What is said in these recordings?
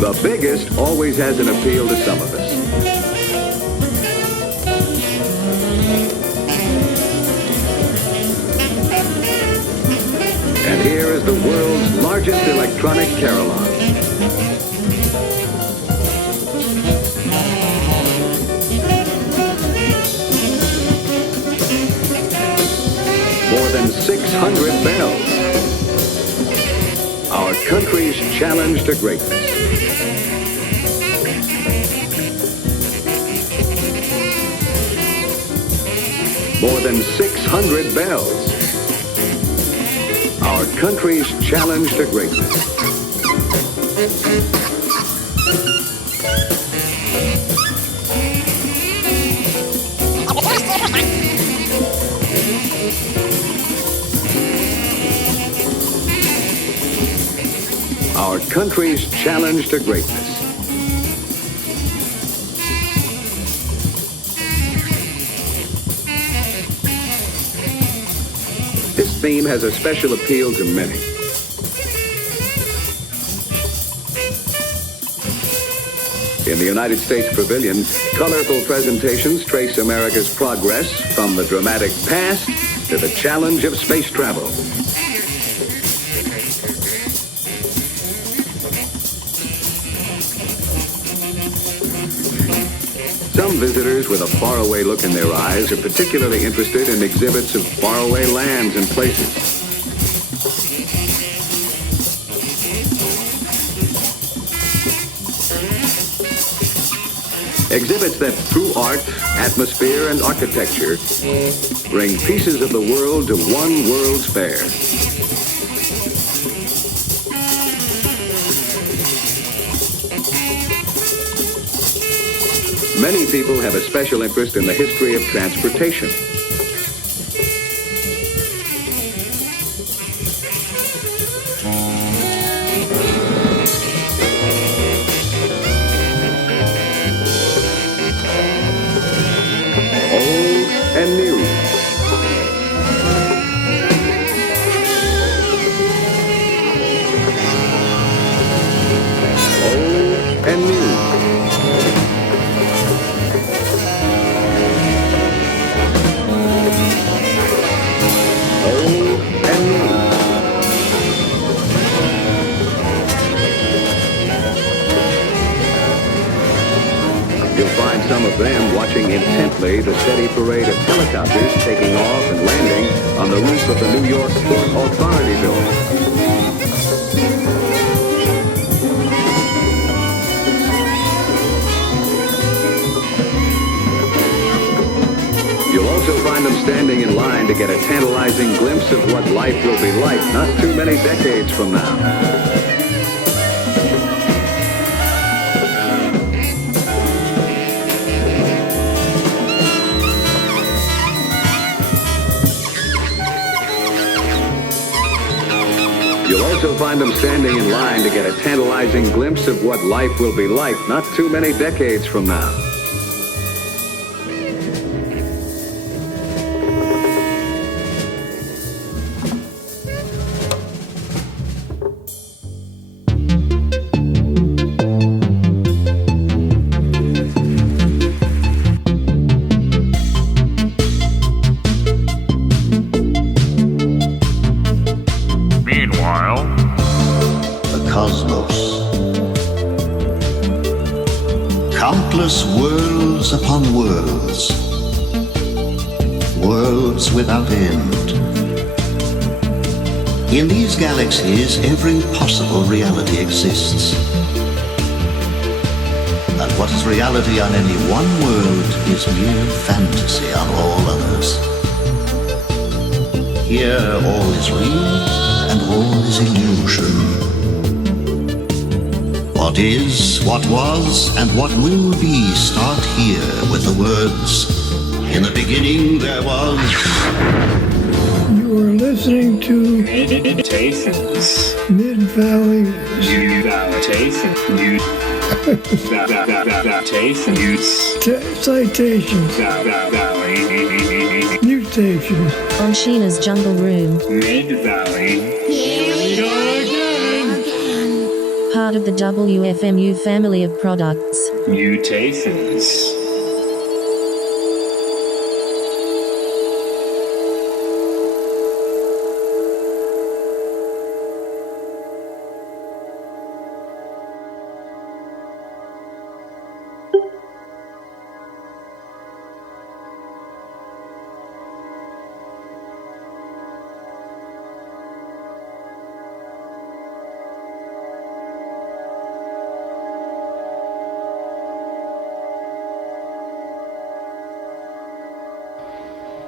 The biggest always has an appeal to some of us. And here is the world's largest electronic carillon. More than 600 bells. Our country's challenge to greatness. More than 600 bells. Our country's challenge to greatness. Our country's challenge to greatness. This theme has a special appeal to many. In the United States Pavilion, colorful presentations trace America's progress from the dramatic past to the challenge of space travel. Some visitors with a faraway look in their eyes are particularly interested in exhibits of faraway lands and places. Exhibits that, through art, atmosphere, and architecture, bring pieces of the world to one World's Fair. Many people have a special interest in the history of transportation. Old and new. Old and new. You'll find some of them watching intently the steady parade of helicopters taking off and landing on the roof of the New York Port Authority building. You'll also find them standing in line to get a tantalizing glimpse of what life will be like not too many decades from now. You'll also find them standing in line to get a tantalizing glimpse of what life will be like not too many decades from now. Countless worlds upon worlds, worlds without end. In these galaxies, every possible reality exists. A What is reality on any one world is mere fantasy on all others. Here all is real and all is illusion. What is, what was, and what will be start here with the words, in the beginning there was... You are listening to Mutations. Mid-Valley Citations. Mutations. On Sheena's Jungle Room. Mid-Valley. Here we go again. Part of the WFMU family of products. Mutations.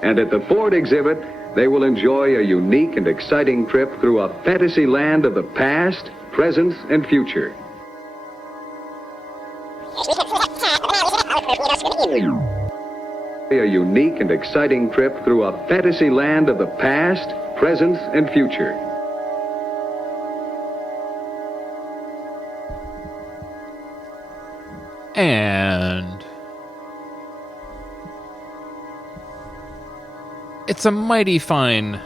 And at the Ford exhibit, they will enjoy a unique and exciting trip through a fantasy land of the past, present, and future. A unique and exciting trip through a fantasy land of the past, present, and future. And it's a mighty fine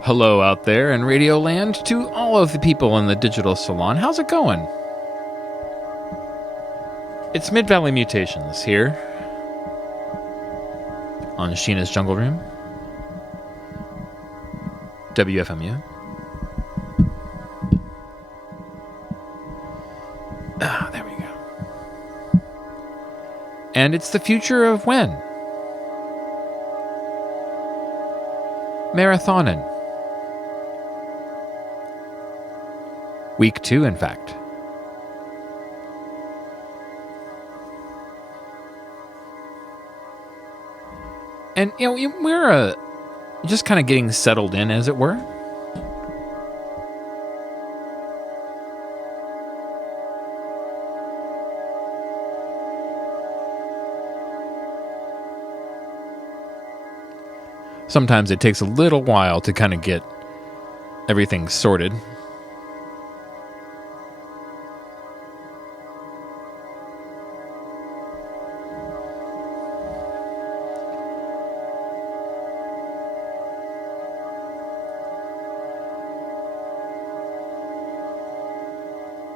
hello out there in Radio Land to all of the people in the digital salon. How's it going? It's Mid-Valley Mutations here on Sheena's Jungle Room, WFMU. There we go. And it's the future of when? Marathonin. Week 2, in fact. And, we're just kind of getting settled in, as it were. Sometimes it takes a little while to kind of get everything sorted.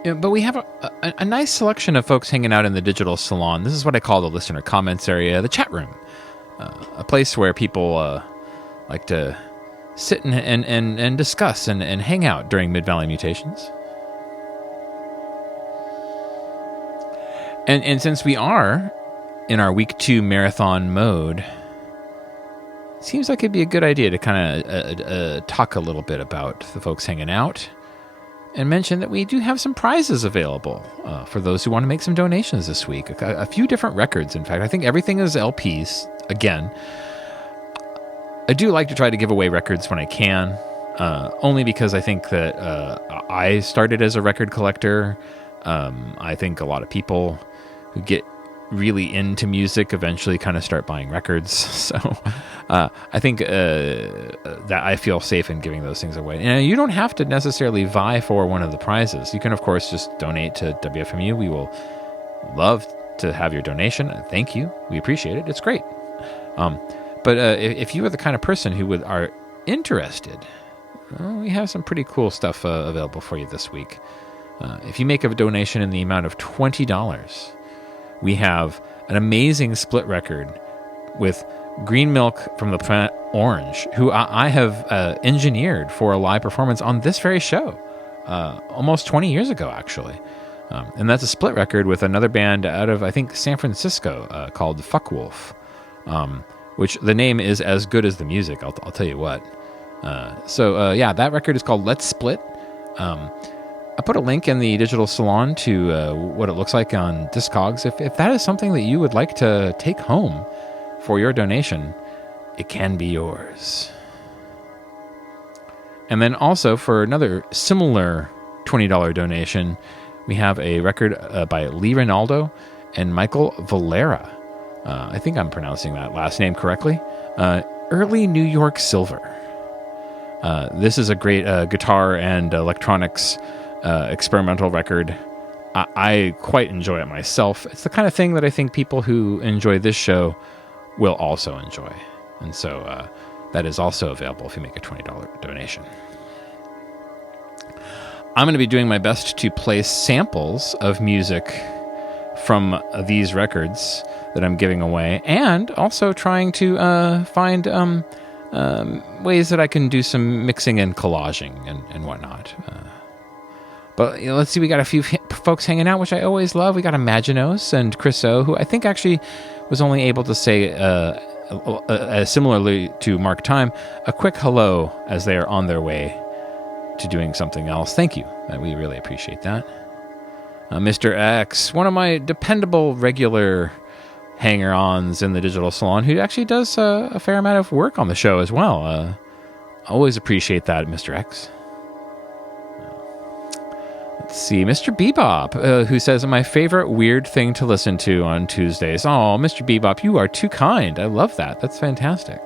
But we have a nice selection of folks hanging out in the digital salon. This is what I call the listener comments area, the chat room. A place where people like to sit and discuss and hang out during Mid-Valley Mutations. And since we are in our Week 2 marathon mode, it seems like it'd be a good idea to kind of talk a little bit about the folks hanging out and mention that we do have some prizes available for those who want to make some donations this week. A few different records, in fact. I think everything is LPs, again. I do like to try to give away records when I can, only because I think that I started as a record collector. I think a lot of people who get really into music eventually kind of start buying records. So I think that I feel safe in giving those things away. And you don't have to necessarily vie for one of the prizes. You can, of course, just donate to WFMU. We will love to have your donation. Thank you. We appreciate it. It's great. But if you are the kind of person who are interested, we have some pretty cool stuff available for you this week. If you make a donation in the amount of $20, we have an amazing split record with Green Milk from the Planet Orange, who I have engineered for a live performance on this very show almost 20 years ago, actually. And that's a split record with another band out of, I think, San Francisco called Fuckwolf, which the name is as good as the music, I'll tell you what. So that record is called Let's Split. I put a link in the digital salon to what it looks like on Discogs. If that is something that you would like to take home for your donation, it can be yours. And then also for another similar $20 donation, we have a record by Lee Ronaldo and Michael Valera. I think I'm pronouncing that last name correctly. Early New York Silver. This is a great guitar and electronics experimental record. I quite enjoy it myself. It's the kind of thing that I think people who enjoy this show will also enjoy. And so that is also available if you make a $20 donation. I'm going to be doing my best to play samples of music from these records that I'm giving away, and also trying to find ways that I can do some mixing and collaging and whatnot. But let's see, we got a few folks hanging out, which I always love. We got Imaginos and Chris O, who I think actually was only able to say, similarly to Mark Time, a quick hello as they are on their way to doing something else. Thank you. We really appreciate that. Mr. X, one of my dependable regular hanger-ons in the digital salon, who actually does a fair amount of work on the show as well. Always appreciate that, Mr. X. Let's see, Mr. Bebop, who says, my favorite weird thing to listen to on Tuesdays. Oh, Mr. Bebop, you are too kind. I love that. That's fantastic.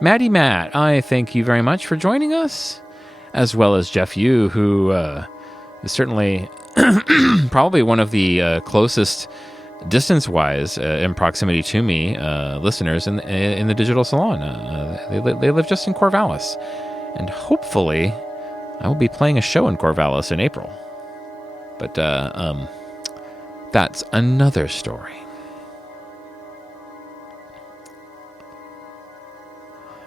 Maddie Matt, I thank you very much for joining us, as well as Jeff Yu, who is certainly probably one of the closest distance-wise in proximity to me listeners in the digital salon. They live just in Corvallis, and hopefully I will be playing a show in Corvallis in April. But that's another story.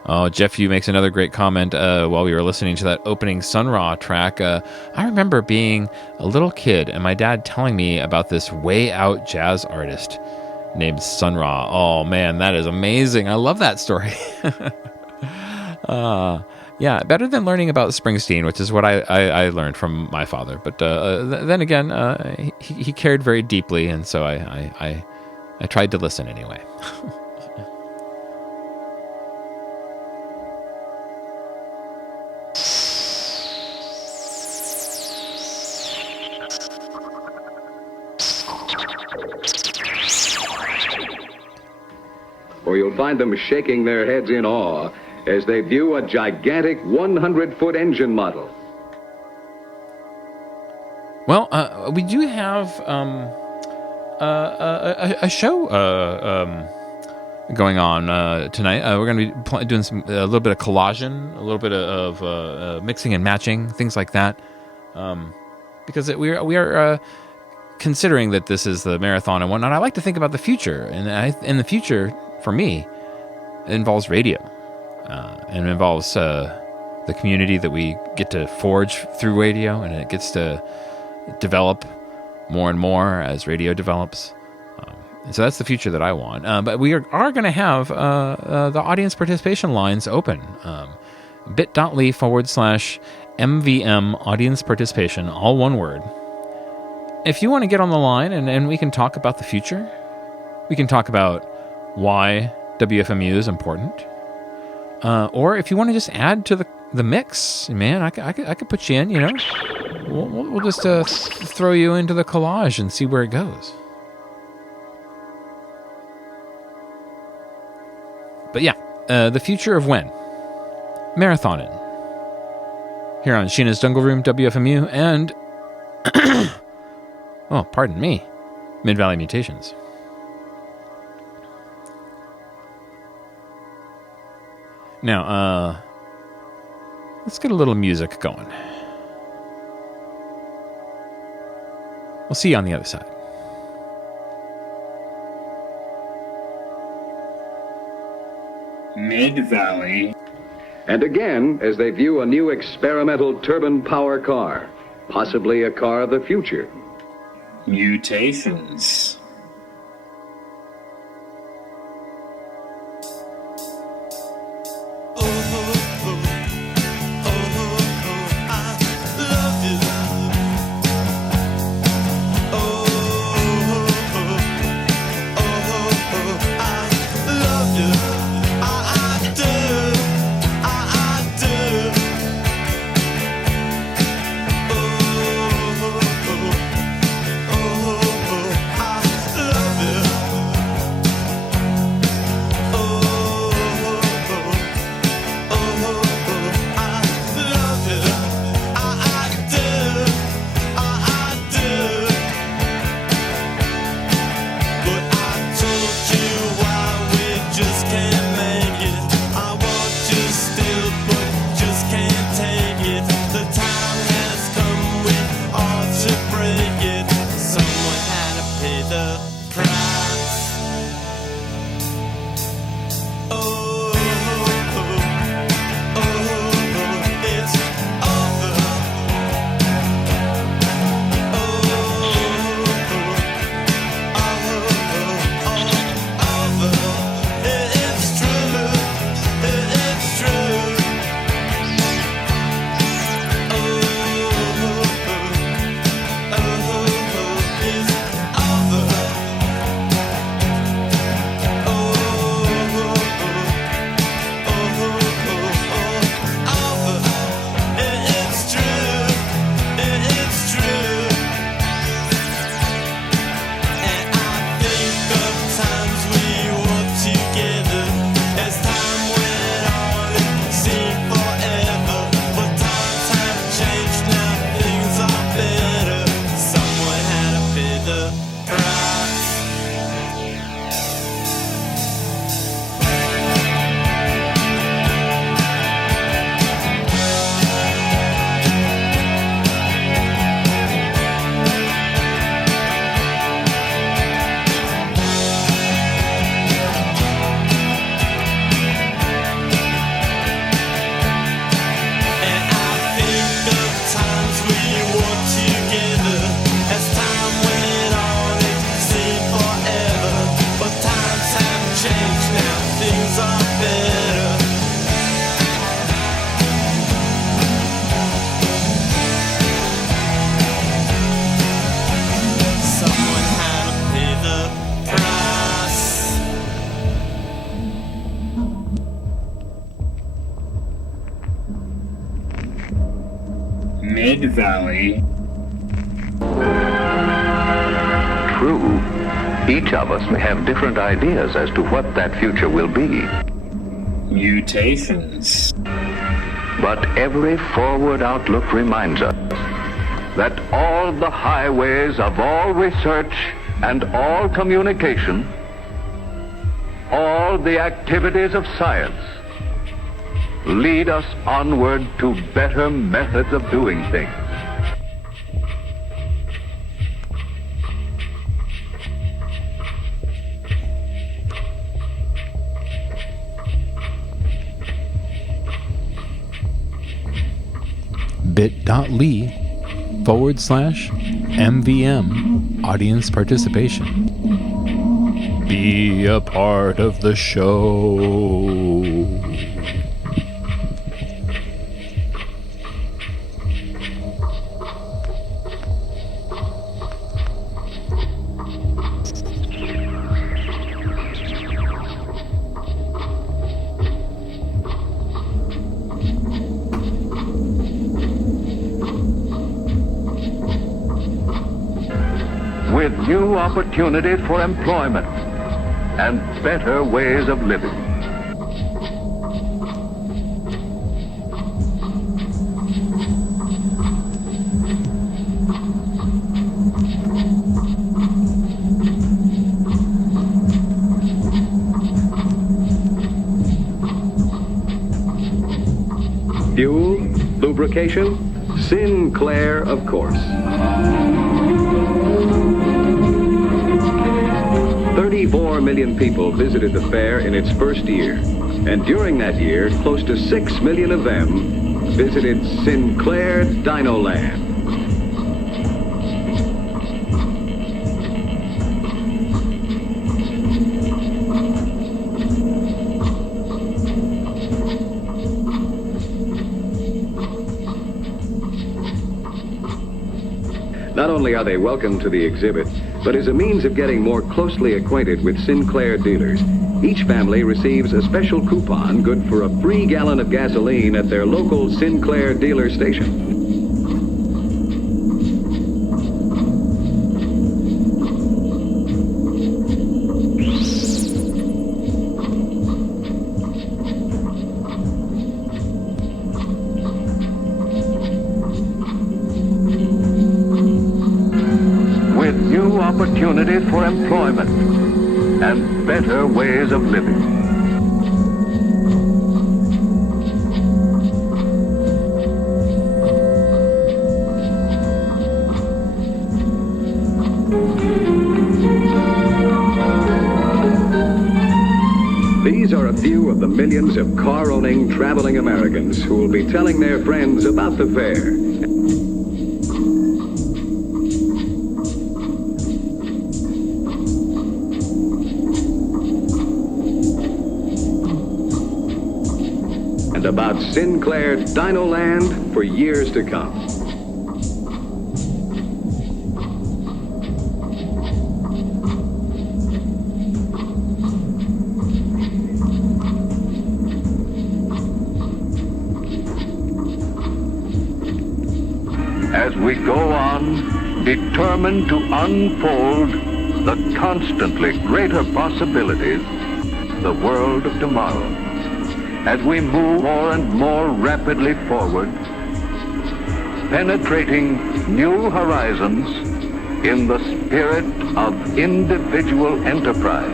Oh, Jeff Yu makes another great comment while we were listening to that opening Sun Ra track. I remember being a little kid and my dad telling me about this way out jazz artist named Sun Ra. Oh, man, that is amazing. I love that story. Yeah, better than learning about Springsteen, which is what I learned from my father. But then again, he cared very deeply, and so I tried to listen anyway. Or you'll find them shaking their heads in awe as they view a gigantic 100-foot engine model. Well, we do have a show going on tonight. We're going to be doing a little bit of collaging, a little bit of mixing and matching, things like that, because we are considering that this is the marathon and whatnot. I like to think about the future, and in the future, for me, it involves radio. And it involves the community that we get to forge through radio, and it gets to develop more and more as radio develops. And so that's the future that I want. But we are going to have the audience participation lines open. bit.ly/MVM audience participation, all one word. If you want to get on the line and we can talk about the future, we can talk about why WFMU is important. Or if you want to just add to the mix, man, I could put you in, you know. We'll just throw you into the collage and see where it goes. But yeah, the future of when? Marathoning. Here on Sheena's Jungle Room, WFMU, and... oh, pardon me. Mid-Valley Mutations. Now, let's get a little music going. We'll see you on the other side. Mid-Valley. And again, as they view a new experimental turbine power car, possibly a car of the future. Mutations. Mid-Valley. True, each of us may have different ideas as to what that future will be. Mutations. But every forward outlook reminds us that all the highways of all research and all communication, all the activities of science, lead us onward to better methods of doing things. bit.ly/MVM audience participation. Be a part of the show. With new opportunities for employment and better ways of living. Fuel, lubrication, Sinclair, of course. 34 million people visited the fair in its first year, and during that year, close to 6 million of them visited Sinclair Dinoland. Not only are they welcome to the exhibit, but as a means of getting more closely acquainted with Sinclair dealers, each family receives a special coupon good for a free gallon of gasoline at their local Sinclair dealer station. Opportunities for employment and better ways of living. These are a few of the millions of car-owning, traveling Americans who will be telling their friends about the fair. And about Sinclair Dinoland for years to come. As we go on, determined to unfold the constantly greater possibilities, the world of tomorrow. As we move more and more rapidly forward, penetrating new horizons in the spirit of individual enterprise.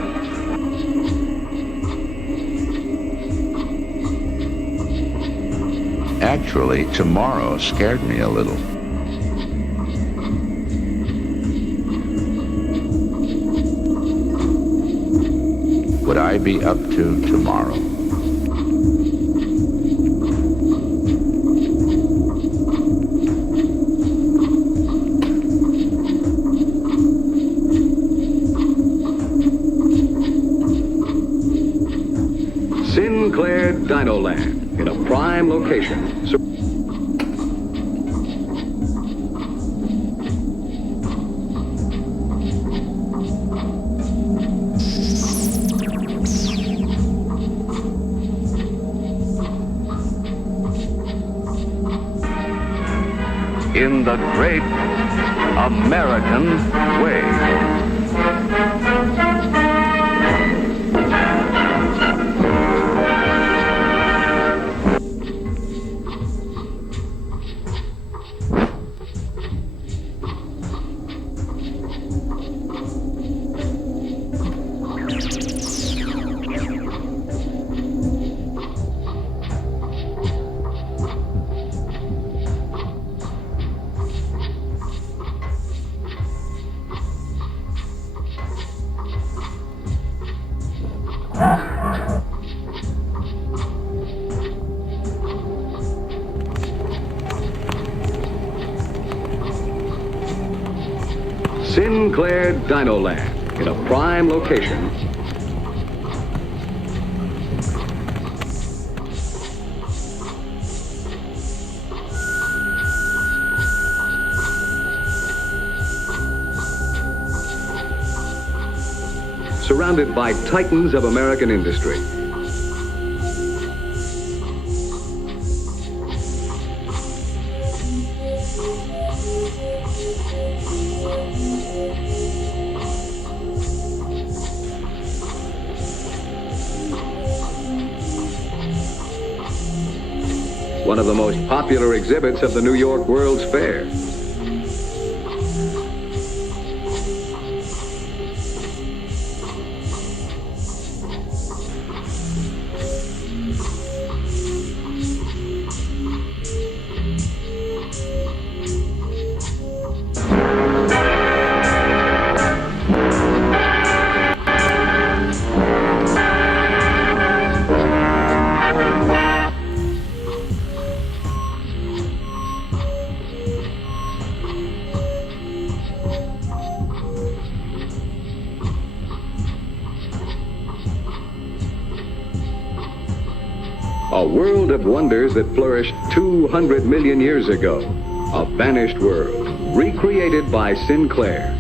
Actually, tomorrow scared me a little. Would I be up to tomorrow? Sinclair Dinoland in a prime location. In the great American way. Sinclair Dinoland in a prime location. Surrounded by titans of American industry. One of the most popular exhibits of the New York World's Fair. A world of wonders that flourished 200 million years ago. A vanished world, recreated by Sinclair.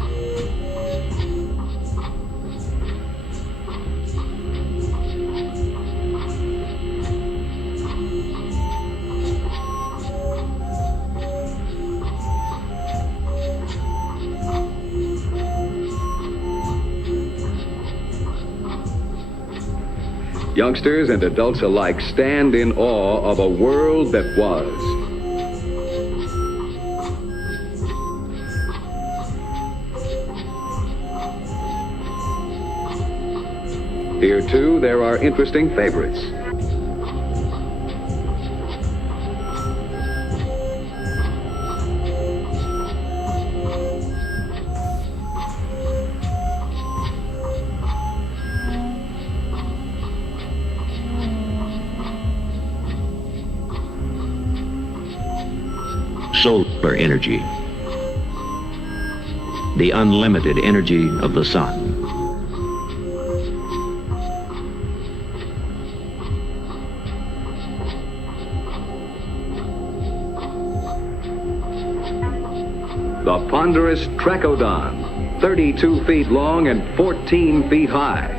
Youngsters and adults alike stand in awe of a world that was. Here, too, there are interesting favorites. Solar energy. The unlimited energy of the sun. The ponderous Trachodon, 32 feet long and 14 feet high.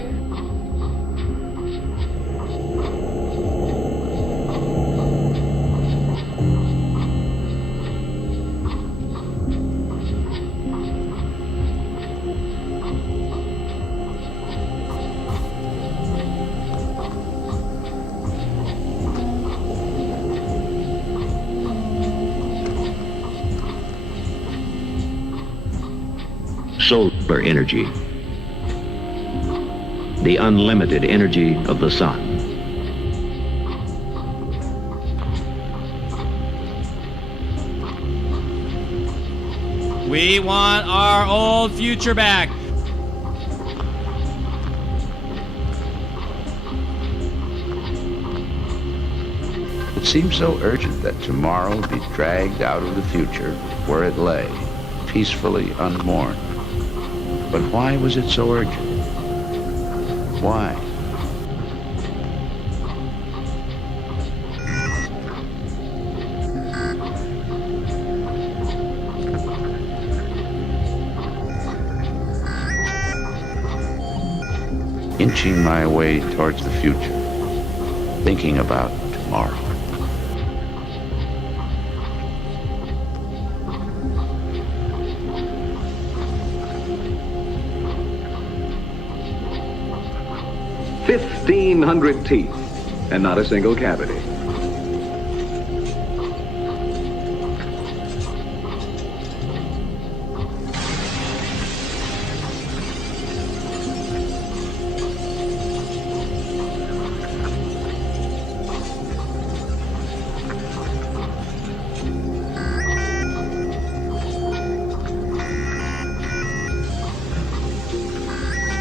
Solar energy. The unlimited energy of the sun. We want our old future back. It seemed so urgent that tomorrow be dragged out of the future where it lay, peacefully unmourned. But why was it so urgent? Why? Inching my way towards the future, thinking about tomorrow. $1,500 teeth and not a single cavity.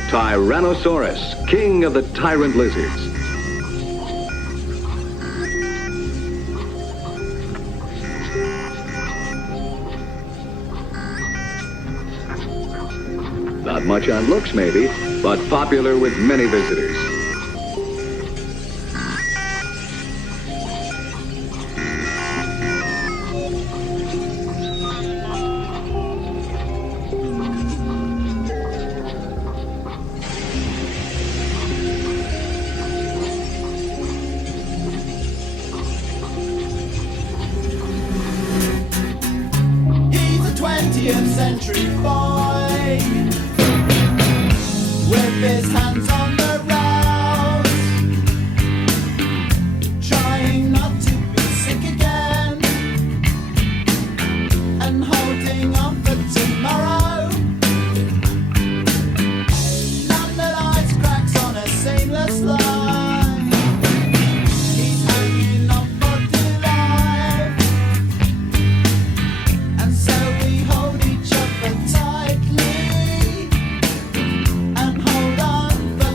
Tyrannosaurus, king of the tyrant lizards. Not much on looks, maybe, but popular with many visitors. He's a 20th century boy with his hands on the rails, trying not to be sick again and holding on for tomorrow. None that ice cracks on a seamless line. He's hanging on for dear life, and so we hold each other tightly and hold on for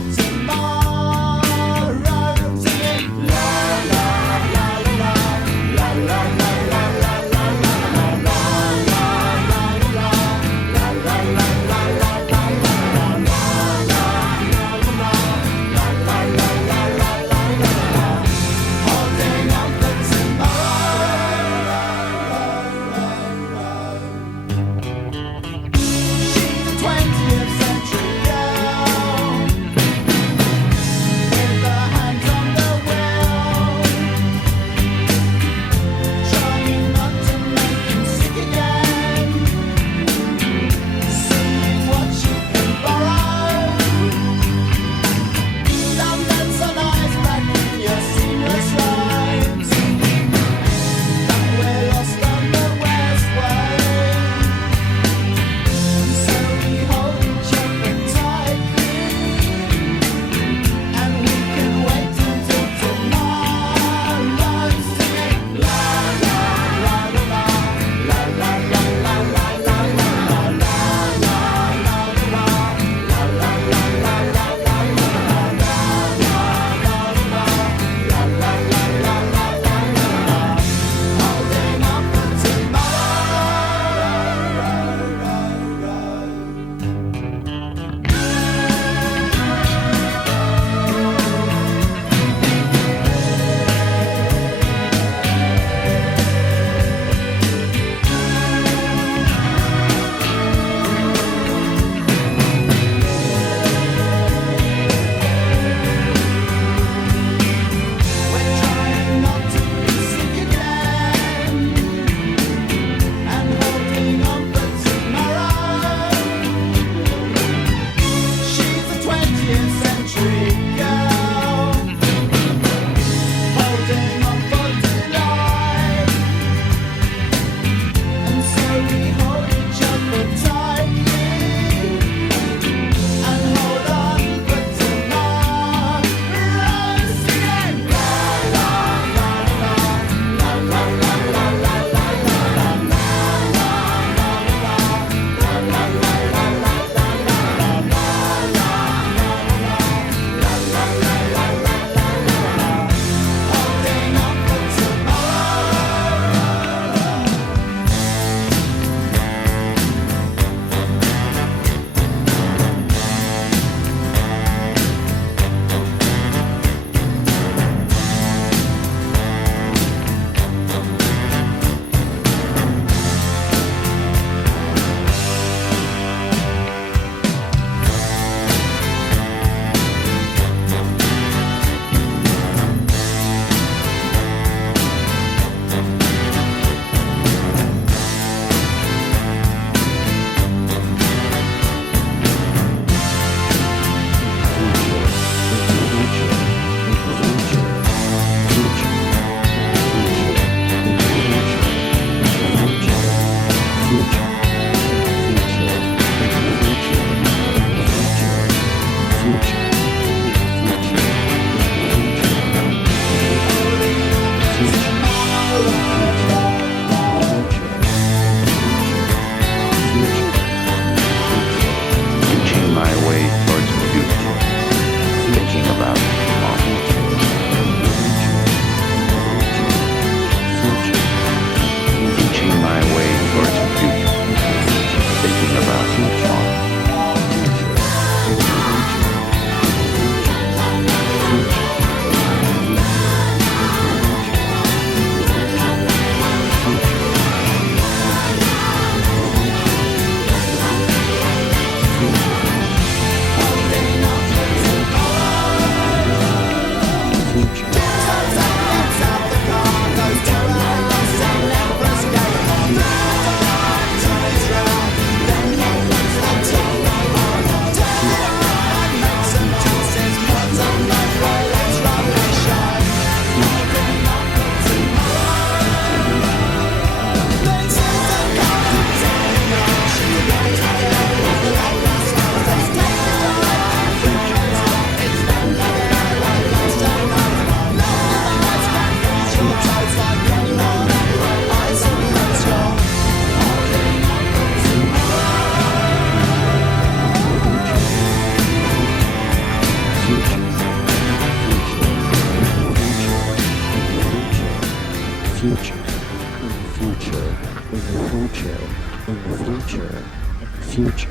future,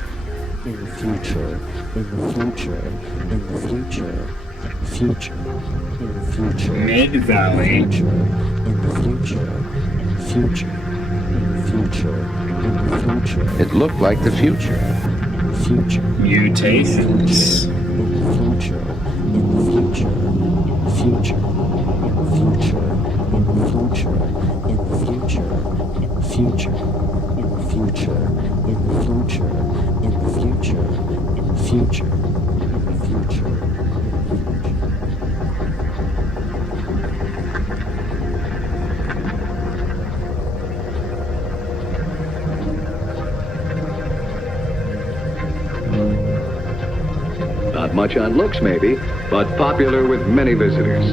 in the future, in the future, in the future, future, in the future, Mid-Valley. future, in the future, future, in the future, in the future, It looked like the future. future, Mutations. in the future, in the future, future, in the future, in the future, in the future, future, in the future, in the future, in the future, future, in the future. Not much on looks, maybe, but popular with many visitors.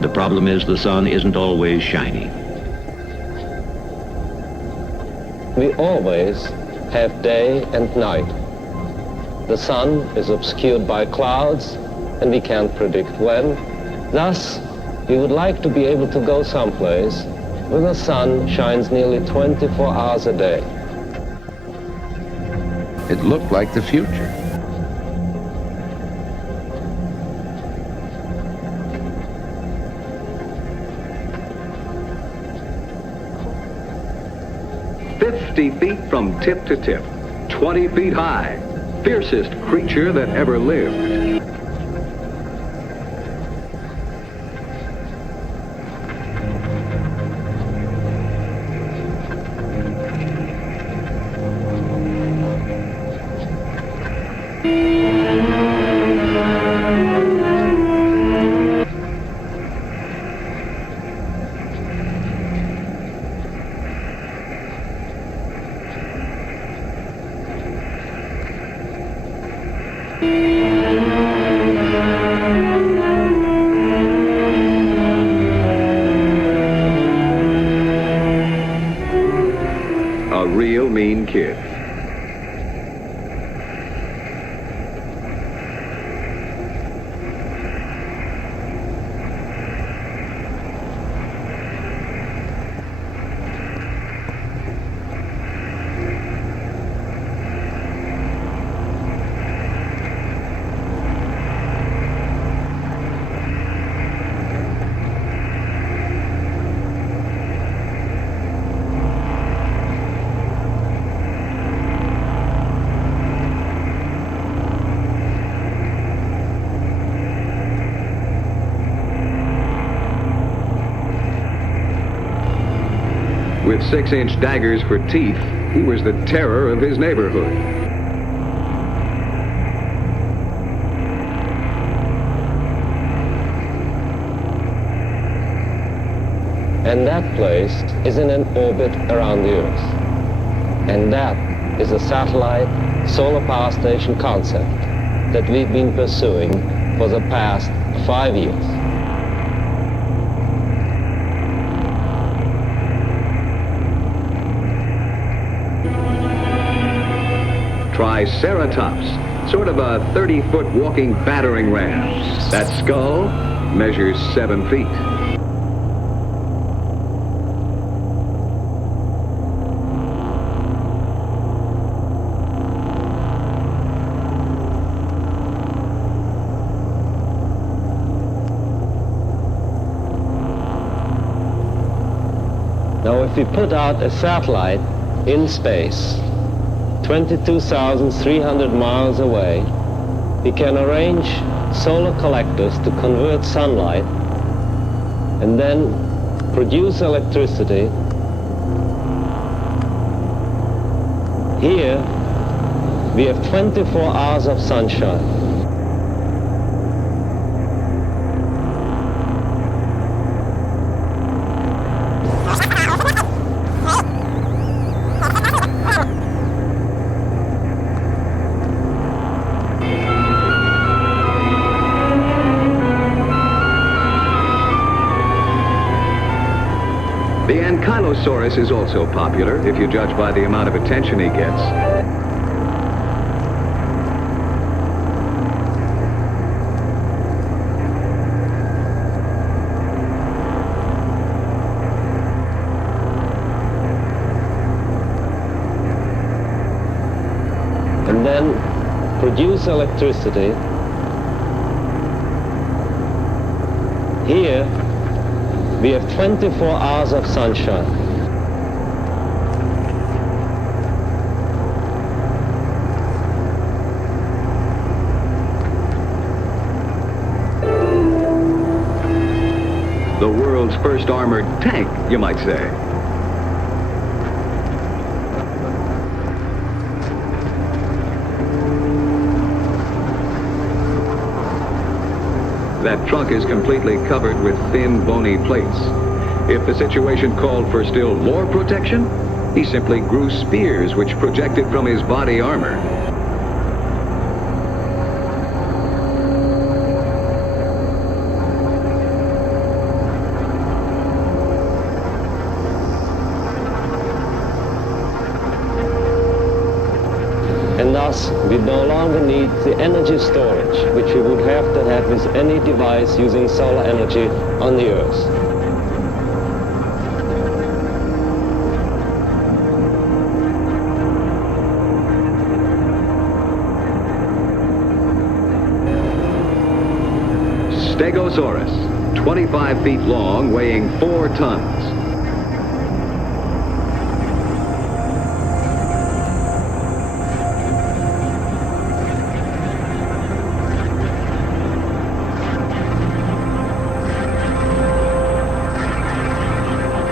The problem is the sun isn't always shining. We always have day and night. The sun is obscured by clouds and we can't predict when. Thus, we would like to be able to go someplace where the sun shines nearly 24 hours a day. It looked like the future. Feet from tip to tip, 20 feet high, fiercest creature that ever lived. A real mean kid. With 6-inch daggers for teeth, he was the terror of his neighborhood. And that place is in an orbit around the Earth. And that is a satellite solar power station concept that we've been pursuing for the past 5 years. Triceratops, sort of a 30-foot walking battering ram. That skull measures 7 feet. Now, if we put out a satellite in space, 22,300 miles away, we can arrange solar collectors to convert sunlight and then produce electricity. Here, we have 24 hours of sunshine. Stegosaurus is also popular, if you judge by the amount of attention he gets. And then produce electricity. Here, we have 24 hours of sunshine. The world's first armored tank, you might say. That trunk is completely covered with thin, bony plates. If the situation called for still more protection, he simply grew spears which projected from his body armor. And thus, we no longer need the energy storage, which we would have to have with any device using solar energy on the Earth. Stegosaurus, 25 feet long, weighing 4 tons.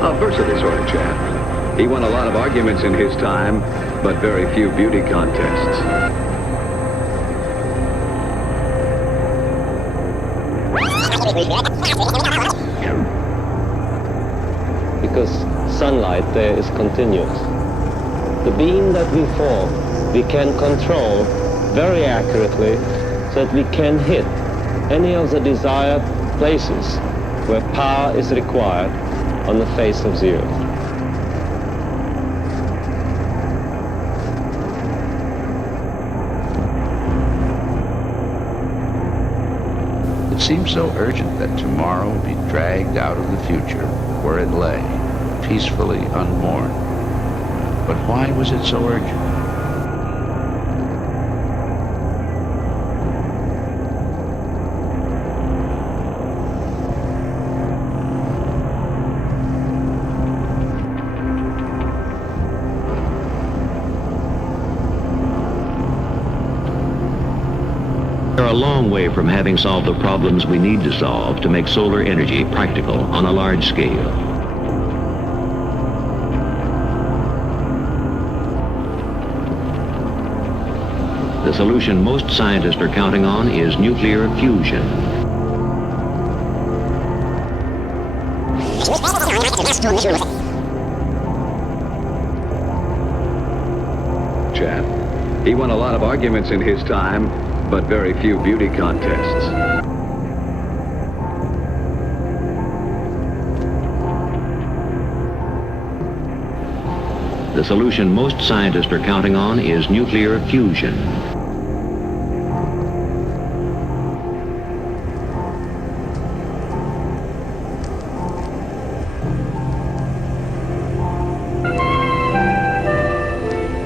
A versatile sort of chap. He won a lot of arguments in his time, but very few beauty contests. Because sunlight there is continuous. The beam that we form, we can control very accurately so that we can hit any of the desired places where power is required on the face of the Earth. It seemed so urgent that tomorrow would be dragged out of the future where it lay, peacefully unmourned. But why was it so urgent? We're a long way from having solved the problems we need to solve to make solar energy practical on a large scale. The solution most scientists are counting on is nuclear fusion. Chap. He won a lot of arguments in his time, but very few beauty contests. The solution most scientists are counting on is nuclear fusion.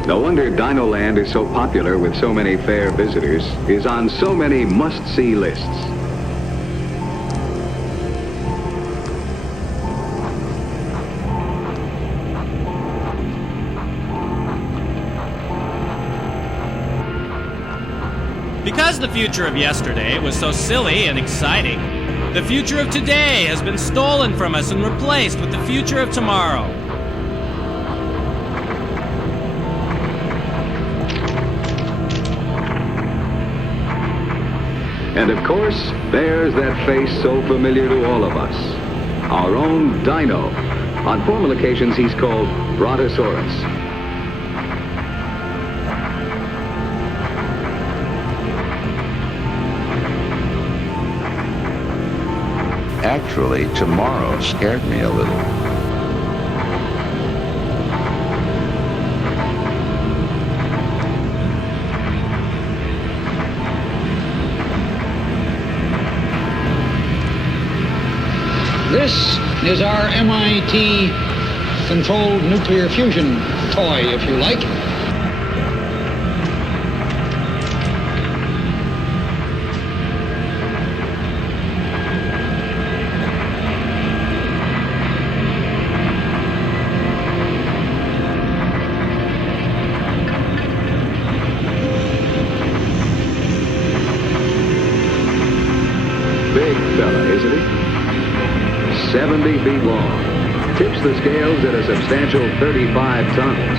No wonder Dinoland is so popular with so many fair visitors, is on so many must-see lists. Because the future of yesterday was so silly and exciting, the future of today has been stolen from us and replaced with the future of tomorrow. And of course, there's that face so familiar to all of us. Our own Dino. On formal occasions, he's called Brontosaurus. Actually, tomorrow scared me a little. is our MIT controlled nuclear fusion toy, if you like. Big fella, isn't he? 70 feet long. Tips the scales at a substantial 35 tons.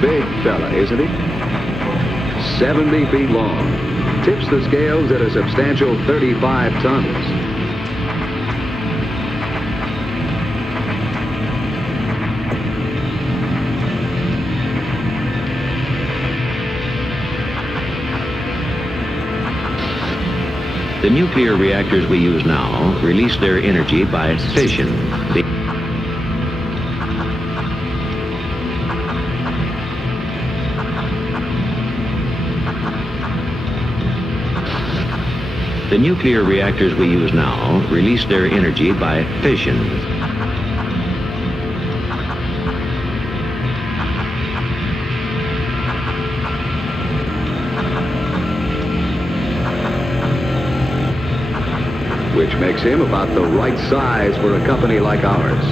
Big fella, isn't he? 70 feet long. Tips the scales at a substantial 35 tons. The nuclear reactors we use now release their energy by fission. The nuclear reactors we use now release their energy by fission. Which makes him about the right size for a company like ours.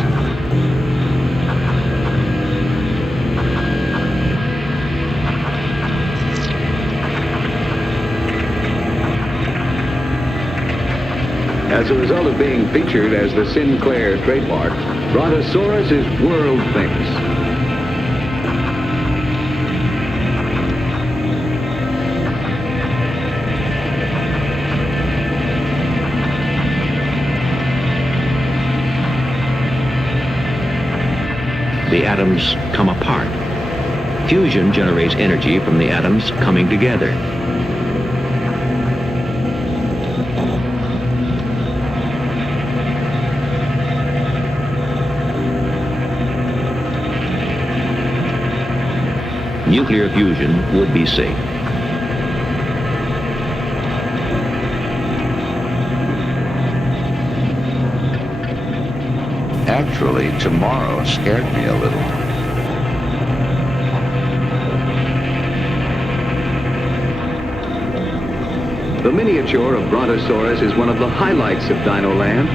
As a result of being featured as the Sinclair trademark, Brontosaurus is world famous. The atoms come apart. Fusion generates energy from the atoms coming together. Nuclear fusion would be safe. Actually, tomorrow scared me a little. The miniature of Brontosaurus is one of the highlights of Dino Land.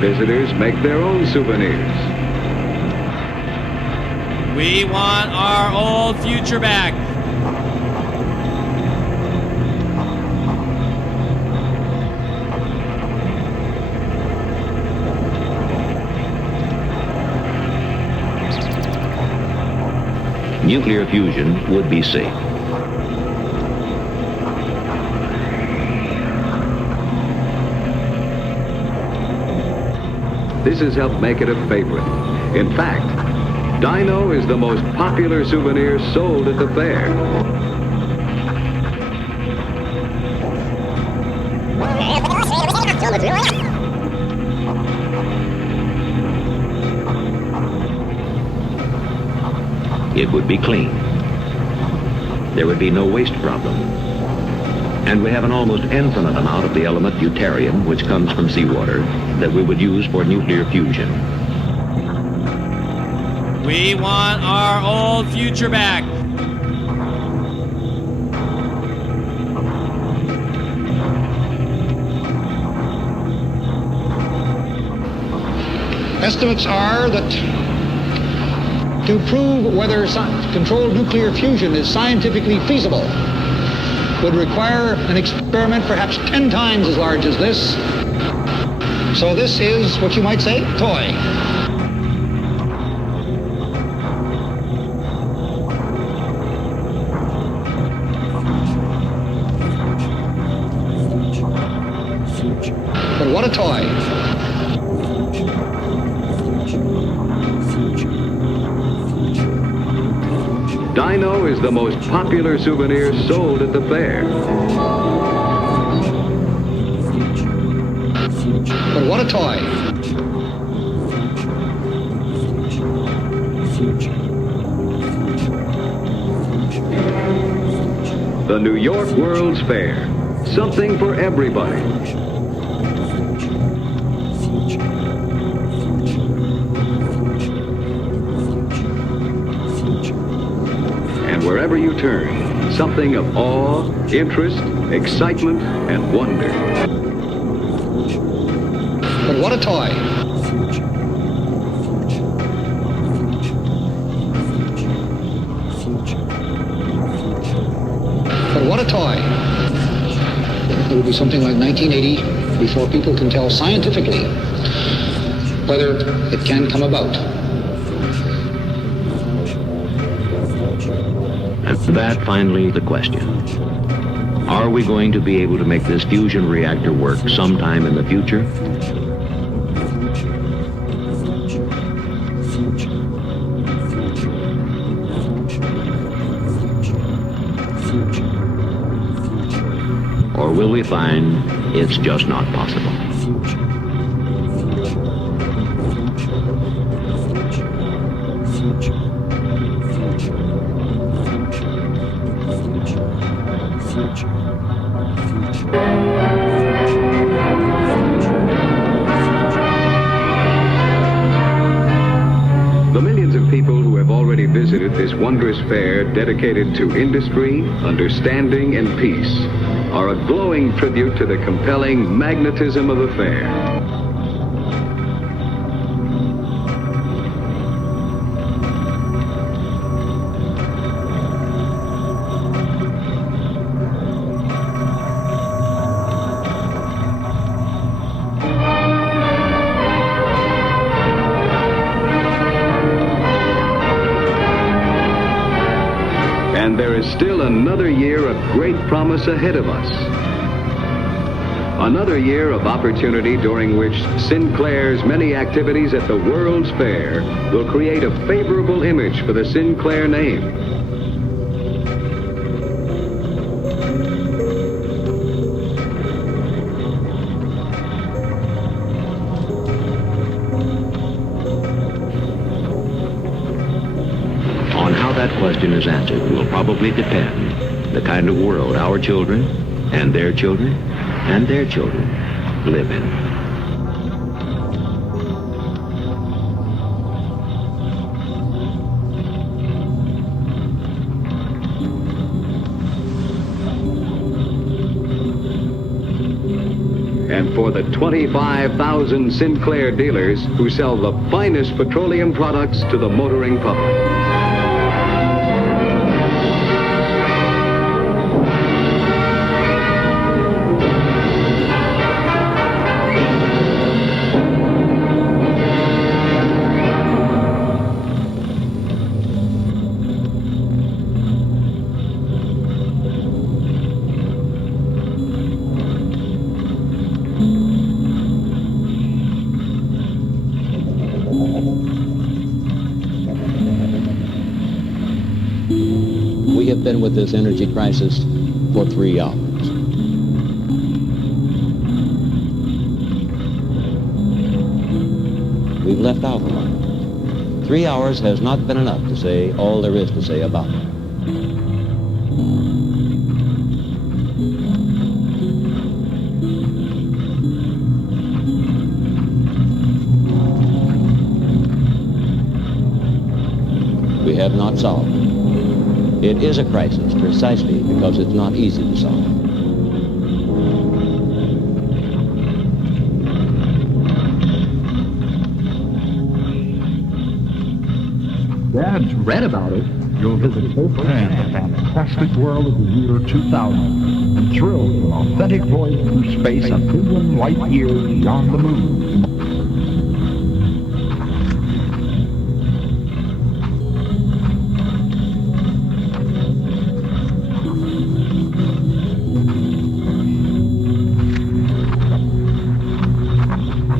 Visitors make their own souvenirs. We want our old future back. Nuclear fusion would be safe. This has helped make it a favorite. In fact, Dino is the most popular souvenir sold at the fair. It would be clean. There would be no waste problem. And we have an almost infinite amount of the element deuterium, which comes from seawater, that we would use for nuclear fusion. We want our old future back. Estimates are that to prove whether controlled nuclear fusion is scientifically feasible would require an experiment perhaps 10 times as large as this. So this is what you might say, toy. But what a toy. Dino is the most popular souvenir sold at the fair. But what a toy. Future. The New York World's Fair. Something for everybody. And wherever you turn, something of awe, interest, excitement, and wonder. But what a toy. But what a toy. It will be something like 1980 before people can tell scientifically whether it can come about. And that finally the question. Are we going to be able to make this fusion reactor work sometime in the future? Or will we find it's just not possible? The millions of people who have already visited this wondrous fair dedicated to industry, understanding, and peace are a glowing tribute to the compelling magnetism of the fair. And there is still another year of great promise ahead of us. Another year of opportunity during which Sinclair's many activities at the World's Fair will create a favorable image for the Sinclair name. On how that question is answered will probably depend the kind of world our children and their children and their children live in. And for the 25,000 Sinclair dealers who sell the finest petroleum products to the motoring public. We have been with this energy crisis for 3 hours. We've left out a lot. 3 hours has not been enough to say all there is to say about it. We have not solved it. It is a crisis precisely because it's not easy to solve. Dad's read about it. You'll visit firsthand the fantastic world of the year 2000 and thrill with an authentic voyage through space a billion light years beyond the moon.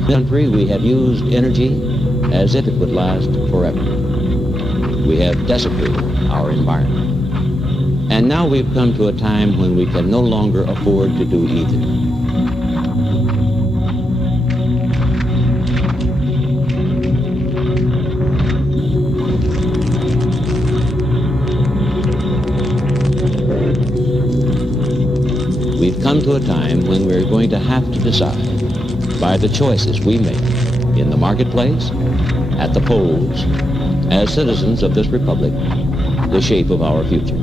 Country, we have used energy as if it would last forever. We have desecrated our environment. And now we've come to a time when we can no longer afford to do either. we've come to a time when we're going to have to decide, by the choices we make in the marketplace, at the polls, as citizens of this republic, the shape of our future.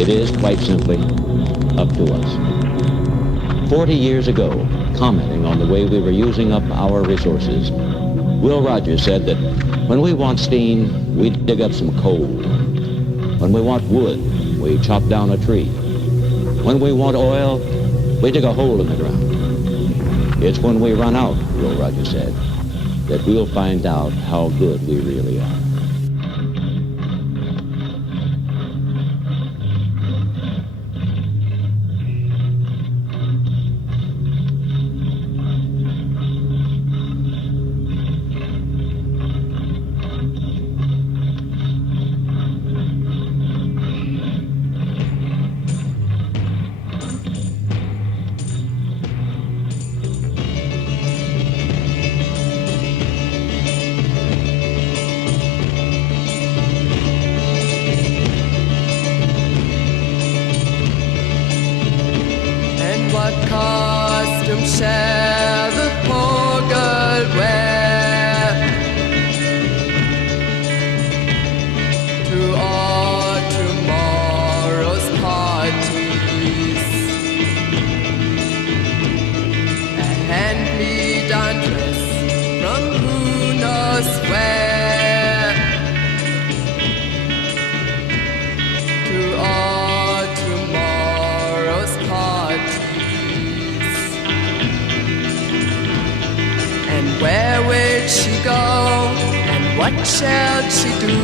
It is quite simply up to us. 40 years ago, commenting on the way we were using up our resources, Will Rogers said that when we want steam, we dig up some coal. When we want wood, we chop down a tree. When we want oil, we dig a hole in the ground. It's when we run out, Will Rogers said, that we'll find out how good we really are. shall the poor girl wear to all tomorrow's parties? A hand-me-down dress from who knows where to all tomorrow's parties. And where will she go, and what shall she do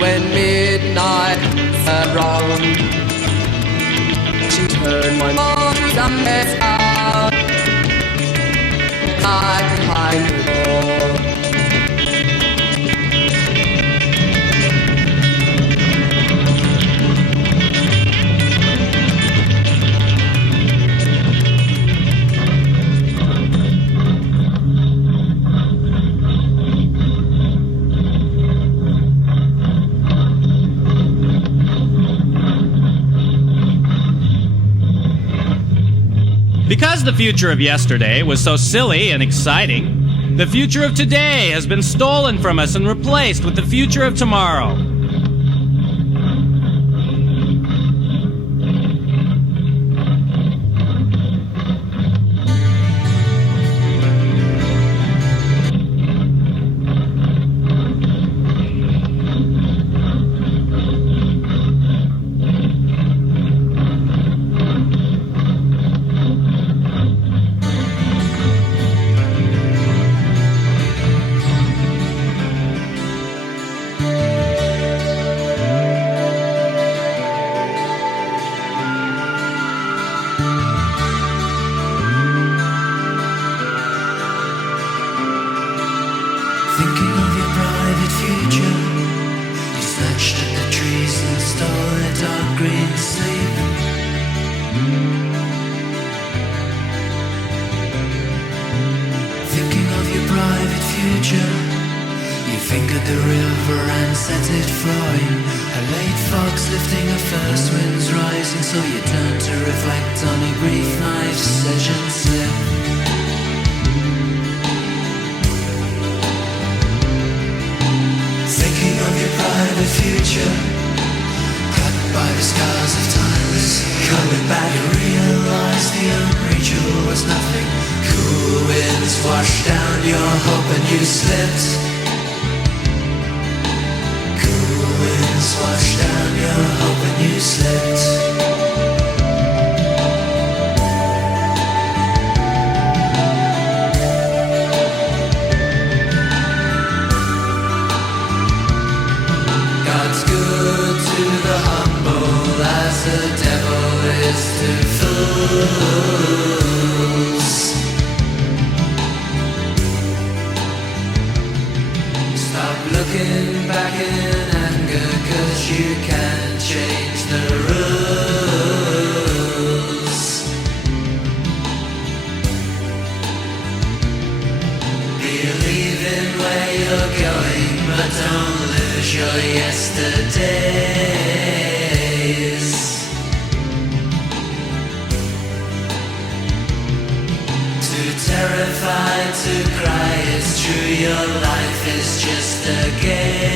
when midnight's around? She turned one more to the mess out, hide behind the door. Because the future of yesterday was so silly and exciting, the future of today has been stolen from us and replaced with the future of tomorrow. Thinking of your private future, you snatched at the trees and stole their dark green sleep. Thinking of your private future, you fingered the river and set it flowing. A late fox lifting her first winds rising, so you turned to reflect on a brief knife's session slip. Thinking of your private future, cut by the scars of time. Coming back, you realize the unreachable was nothing. Cool winds washed down your hope and you slipped. Cool winds washed down your hope and you slipped. God's good to the humble as the devil is to fools. Stop looking back in anger, 'cause you can't change the rules. Believe in where you're going, but don't lose your yesterdays. Too terrified to cry, it's true, your life is just a game.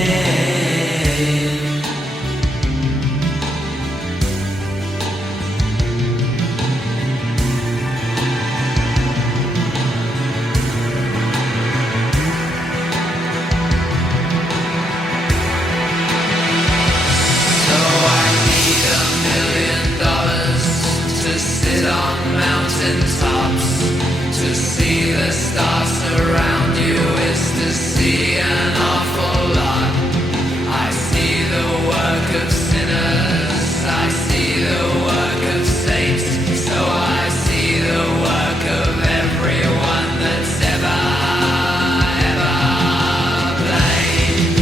On mountain tops, to see the stars around you is to see an awful lot. I see the work of sinners, I see the work of saints, so I see the work of everyone that's ever played.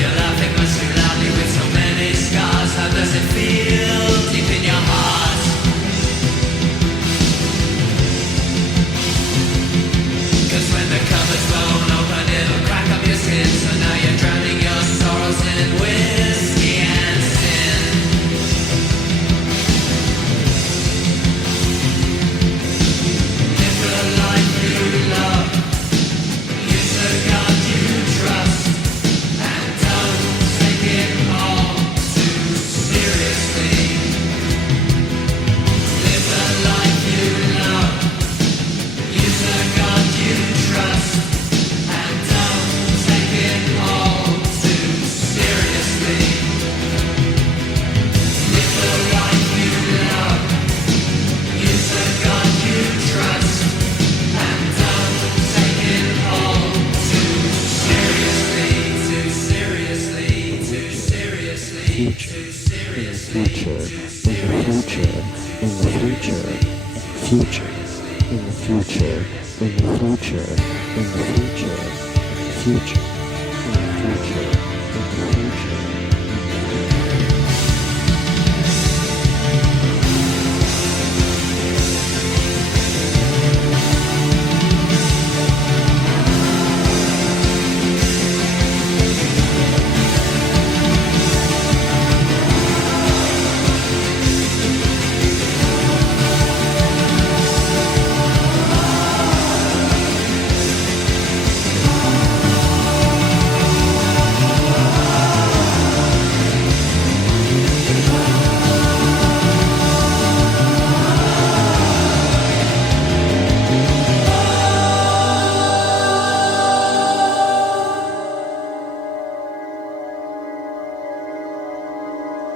You're laughing much too loudly with so many scars. How does it feel deep in your heart? 'Cause when the cupboard's blown open, it'll crack up your skin. So now you're drowning your sorrows in whiskey and sin. Live the life you love, use the God you trust.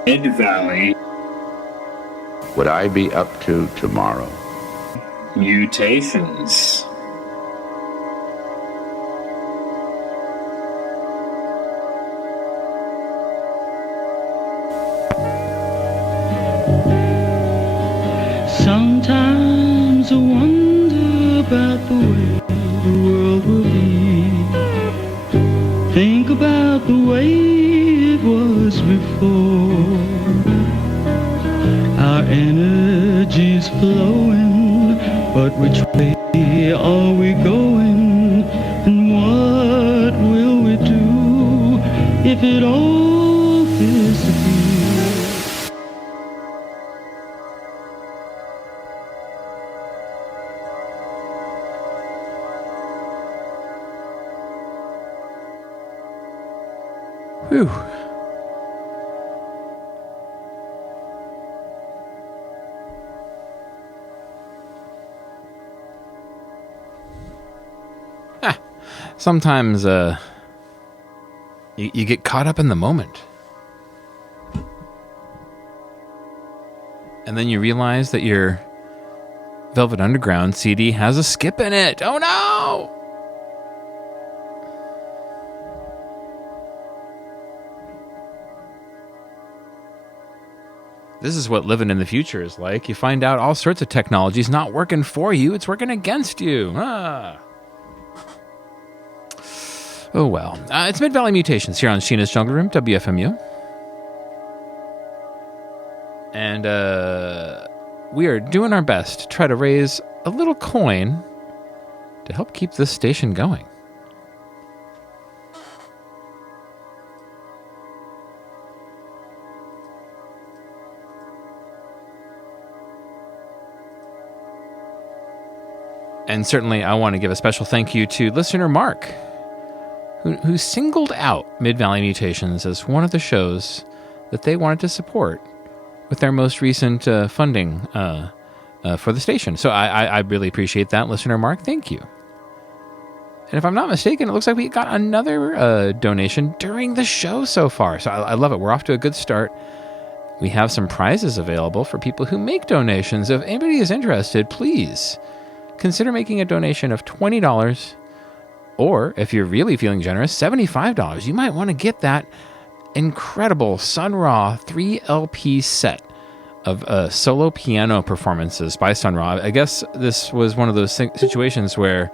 Mid-Valley. Would I be up to tomorrow? Mutations. Sometimes I wonder about the way the world will be. Think about the way it was before. Our energy's flowing, but which way are we going? And what will we do if it all disappears? Whew. Sometimes you get caught up in the moment. And then you realize that your Velvet Underground CD has a skip in it. Oh no! This is what living in the future is like. You find out all sorts of technology is not working for you, it's working against you. Oh, well. It's Mid-Valley Mutations here on Sheena's Jungle Room, WFMU. And we are doing our best to try to raise a little coin to help keep this station going. And certainly I want to give a special thank you to listener Mark, who singled out Mid-Valley Mutations as one of the shows that they wanted to support with their most recent funding for the station. So I really appreciate that, listener Mark. Thank you. And if I'm not mistaken, it looks like we got another donation during the show so far. So I love it. We're off to a good start. We have some prizes available for people who make donations. If anybody is interested, please consider making a donation of $20, or if you're really feeling generous, $75. You might want to get that incredible Sun Ra 3 LP set of solo piano performances by Sun Ra. I guess this was one of those situations where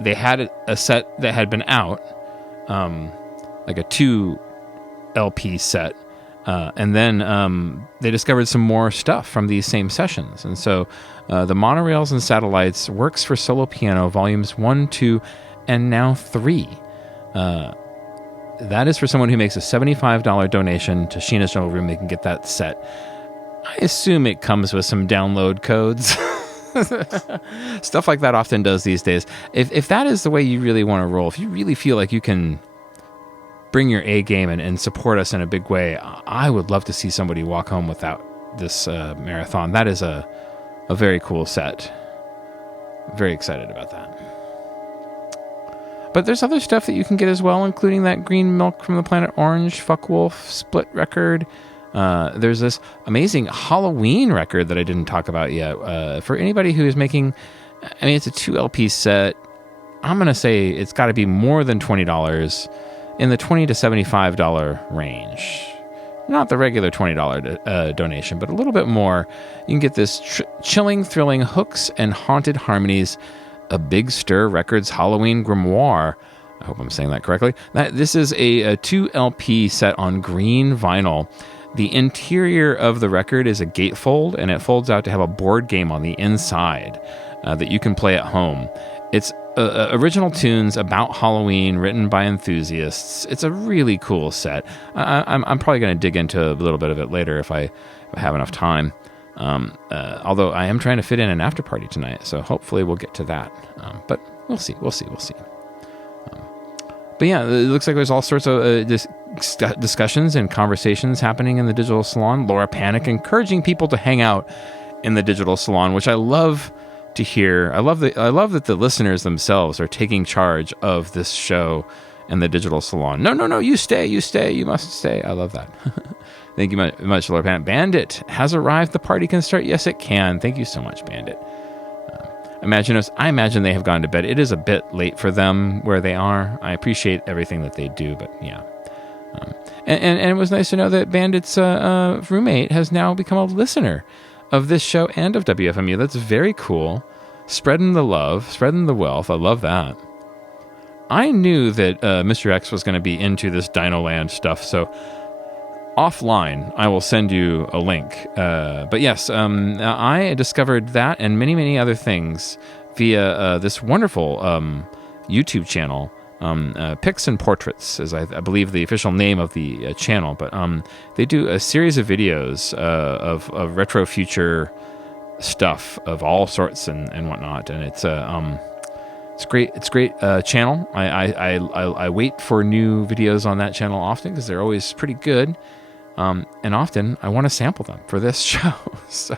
they had a set that had been out, like a 2 LP set, and then they discovered some more stuff from these same sessions. And so the Monorails and Satellites Works for Solo Piano, Volumes 1, 2, and now 3. That is for someone who makes a $75 donation to Sheena's Jungle Room. They can get that set. I assume it comes with some download codes. Stuff like that often does these days. If that is the way you really want to roll, if you really feel like you can bring your A game and support us in a big way, I would love to see somebody walk home without this marathon. That is a very cool set. Very excited about that. But there's other stuff that you can get as well, including that Green Milk from the Planet Orange Fuck Wolf split record. There's this amazing Halloween record that I didn't talk about yet. For anybody who is making, I mean, it's a 2 LP set. I'm going to say it's got to be more than $20, in the $20 to $75 range. Not the regular $20 donation, but a little bit more. You can get this chilling, thrilling hooks and haunted harmonies, a Big Stir Records Halloween Grimoire. I hope I'm saying that correctly. This is a 2 LP set on green vinyl. The interior of the record is a gatefold, and it folds out to have a board game on the inside that you can play at home. It's original tunes about Halloween written by enthusiasts. It's a really cool set. I'm probably going to dig into a little bit of it later if I have enough time. Although I am trying to fit in an after party tonight, so hopefully we'll get to that. But we'll see. But yeah, it looks like there's all sorts of discussions and conversations happening in the Digital Salon. Laura Panic encouraging people to hang out in the Digital Salon, which I love to hear. I love that the listeners themselves are taking charge of this show and the Digital Salon. No, you stay, you must stay. I love that. Thank you much, Laura Panic. Bandit has arrived. The party can start. Yes, it can. Thank you so much, Bandit. I imagine they have gone to bed. It is a bit late for them where they are. I appreciate everything that they do, but yeah. And it was nice to know that Bandit's roommate has now become a listener of this show and of WFMU. That's very cool. Spreading the love, spreading the wealth. I love that. I knew that Mr. X was going to be into this Dino Land stuff, so offline, I will send you a link. But yes, I discovered that and many, many other things via this wonderful YouTube channel. Pics and Portraits is, I believe, the official name of the channel. But they do a series of videos of retro future stuff of all sorts and whatnot. And it's great. It's a great channel. I wait for new videos on that channel often because they're always pretty good. And often I want to sample them for this show. So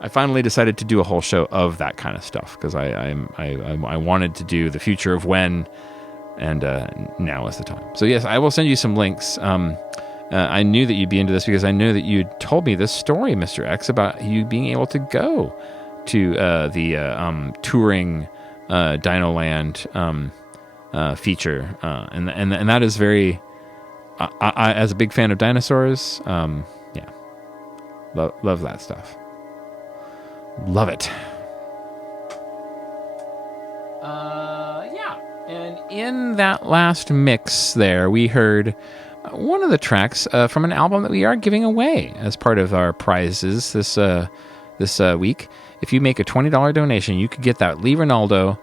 I finally decided to do a whole show of that kind of stuff because I wanted to do the future of when, and now is the time. So yes, I will send you some links. I knew that you'd be into this because I knew that you told me this story, Mr. X, about you being able to go to the touring Dino Land feature, and that is very. I as a big fan of dinosaurs, yeah, love that stuff. Love it. And in that last mix there, we heard one of the tracks from an album that we are giving away as part of our prizes this week. If you make a $20 donation, you could get that Lee Ronaldo,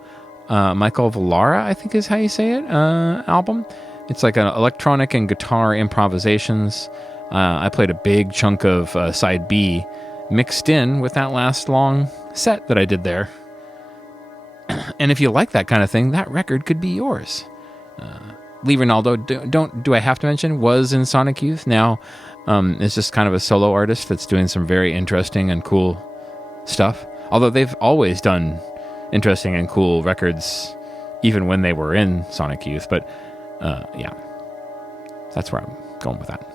Michael Vallara, I think is how you say it, album. It's like an electronic and guitar improvisations. I played a big chunk of side B mixed in with that last long set that I did there. And if you like that kind of thing, that record could be yours. Lee Ronaldo, do I have to mention, was in Sonic Youth. Now is just kind of a solo artist that's doing some very interesting and cool stuff. Although they've always done interesting and cool records, even when they were in Sonic Youth. But yeah, that's where I'm going with that.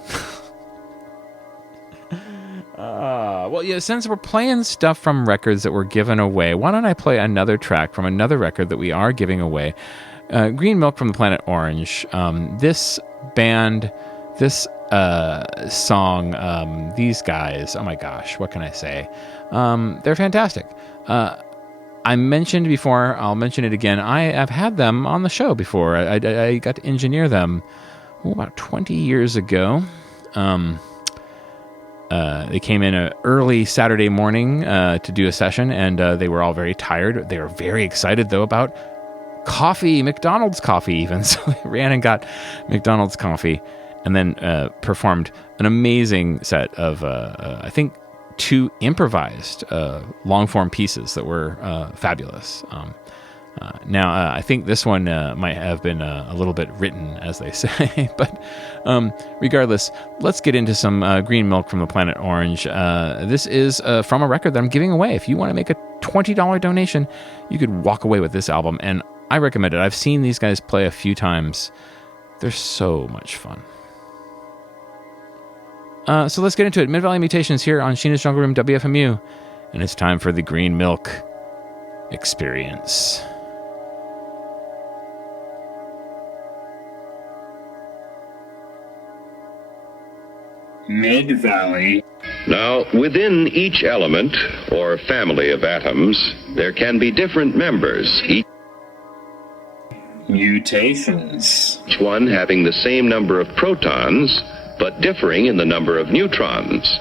Well, yeah, since we're playing stuff from records that were given away, why don't I play another track from another record that we are giving away? Green Milk from the Planet Orange. This band, this song, these guys, oh my gosh, what can I say? They're fantastic. I mentioned before, I'll mention it again, I have had them on the show before. I got to engineer them about 20 years ago. They came in an early Saturday morning to do a session, and they were all very tired. They were very excited, though, about coffee, McDonald's coffee even. So they ran and got McDonald's coffee and then performed an amazing set of, I think, 2 improvised long-form pieces that were fabulous. Now, I think this one might have been a little bit written, as they say, but regardless, let's get into some Green Milk from the Planet Orange. This is from a record that I'm giving away. If you want to make a $20 donation, you could walk away with this album, and I recommend it. I've seen these guys play a few times. They're so much fun. So let's get into it. Mid-Valley Mutations here on Sheena's Jungle Room WFMU, and it's time for the Green Milk Experience. Mid-Valley. Now, within each element, or family of atoms, there can be different members, each Mutations. one having the same number of protons, but differing in the number of neutrons.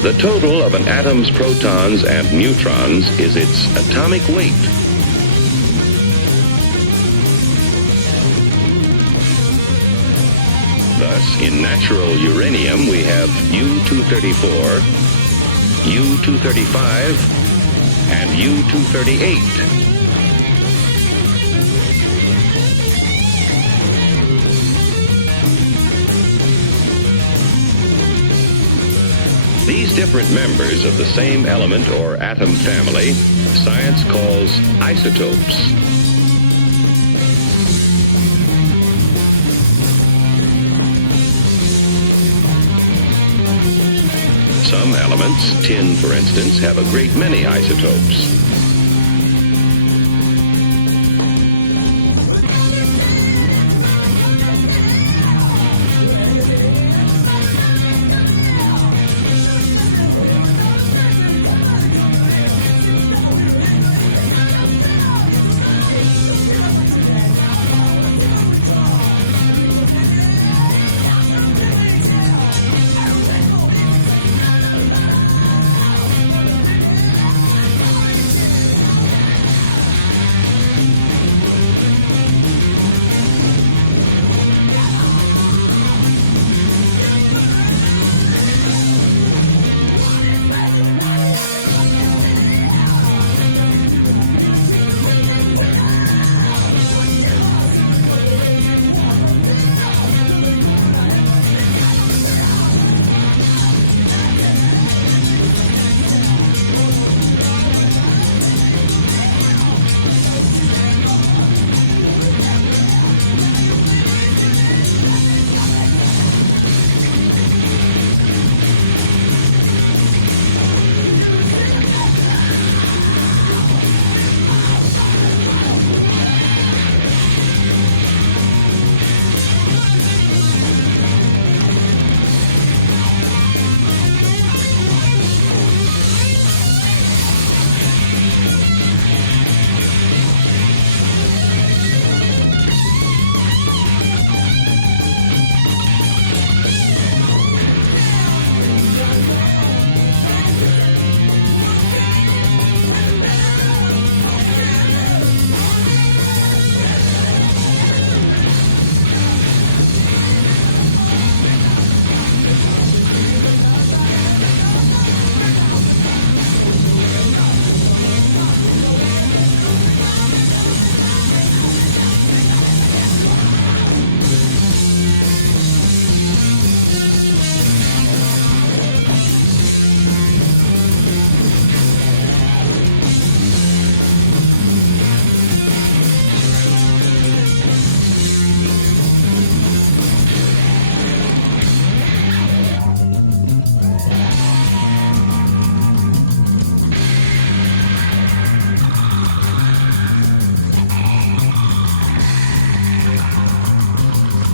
The total of an atom's protons and neutrons is its atomic weight. Thus, in natural uranium, we have U-234, U-235, and U-238. different members of the same element or atom family, science calls isotopes. Some elements, tin for instance, have a great many isotopes.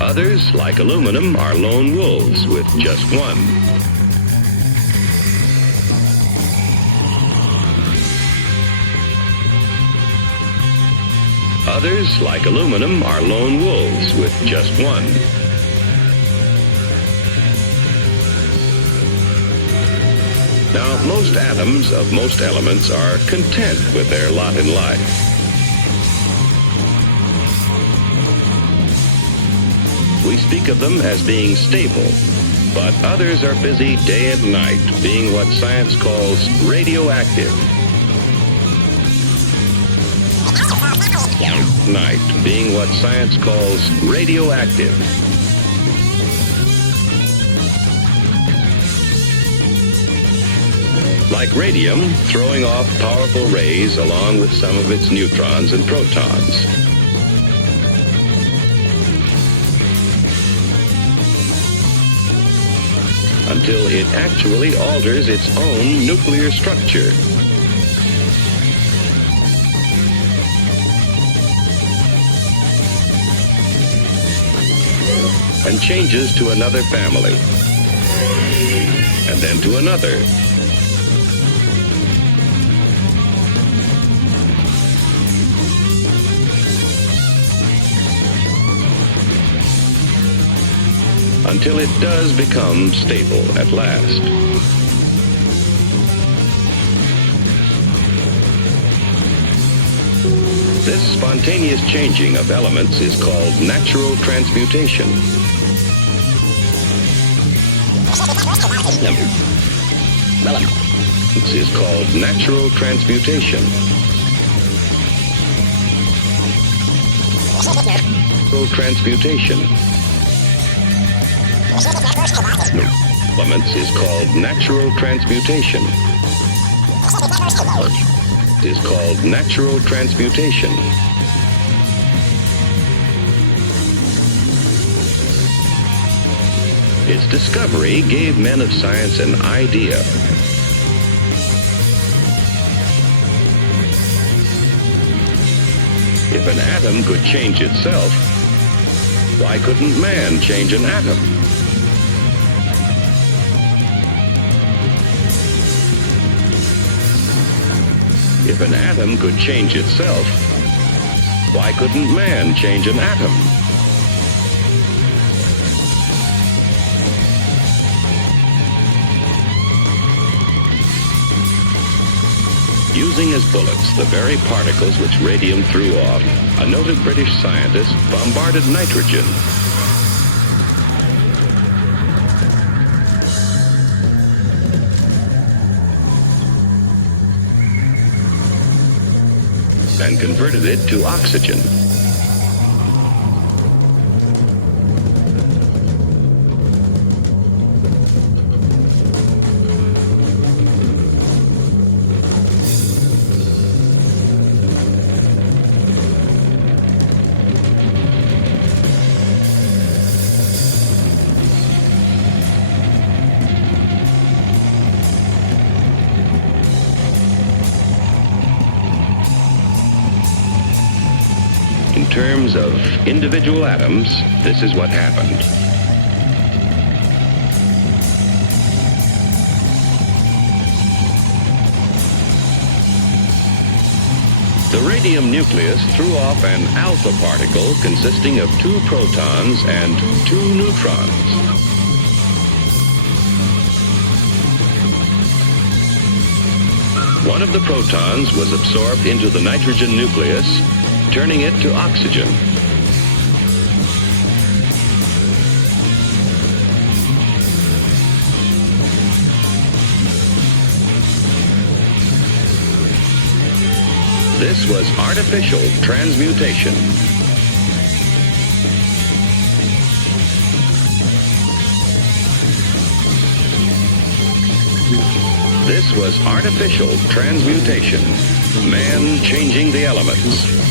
Others, like aluminum, are lone wolves with just one. Others, like aluminum, are lone wolves with just one. Now, most atoms of most elements are content with their lot in life. We speak of them as being stable, but others are busy day and night, being what science calls radioactive. Night, being what science calls radioactive. Like radium, throwing off powerful rays along with some of its neutrons and protons. Until it actually alters its own nuclear structure. And changes to another family. And then to another. Until it does become stable at last. This spontaneous changing of elements is called natural transmutation. This is called natural transmutation. Natural transmutation. elements is called natural transmutation. Is called natural transmutation. Its discovery gave men of science an idea. If an atom could change itself, why couldn't man change an atom? If an atom could change itself, why couldn't man change an atom? Using as bullets the very particles which radium threw off, a noted British scientist bombarded nitrogen. And converted it to oxygen. In terms of individual atoms, this is what happened. The radium nucleus threw off an alpha particle consisting of 2 protons and 2 neutrons. One of the protons was absorbed into the nitrogen nucleus, turning it to oxygen. This was artificial transmutation. This was artificial transmutation. Man changing the elements.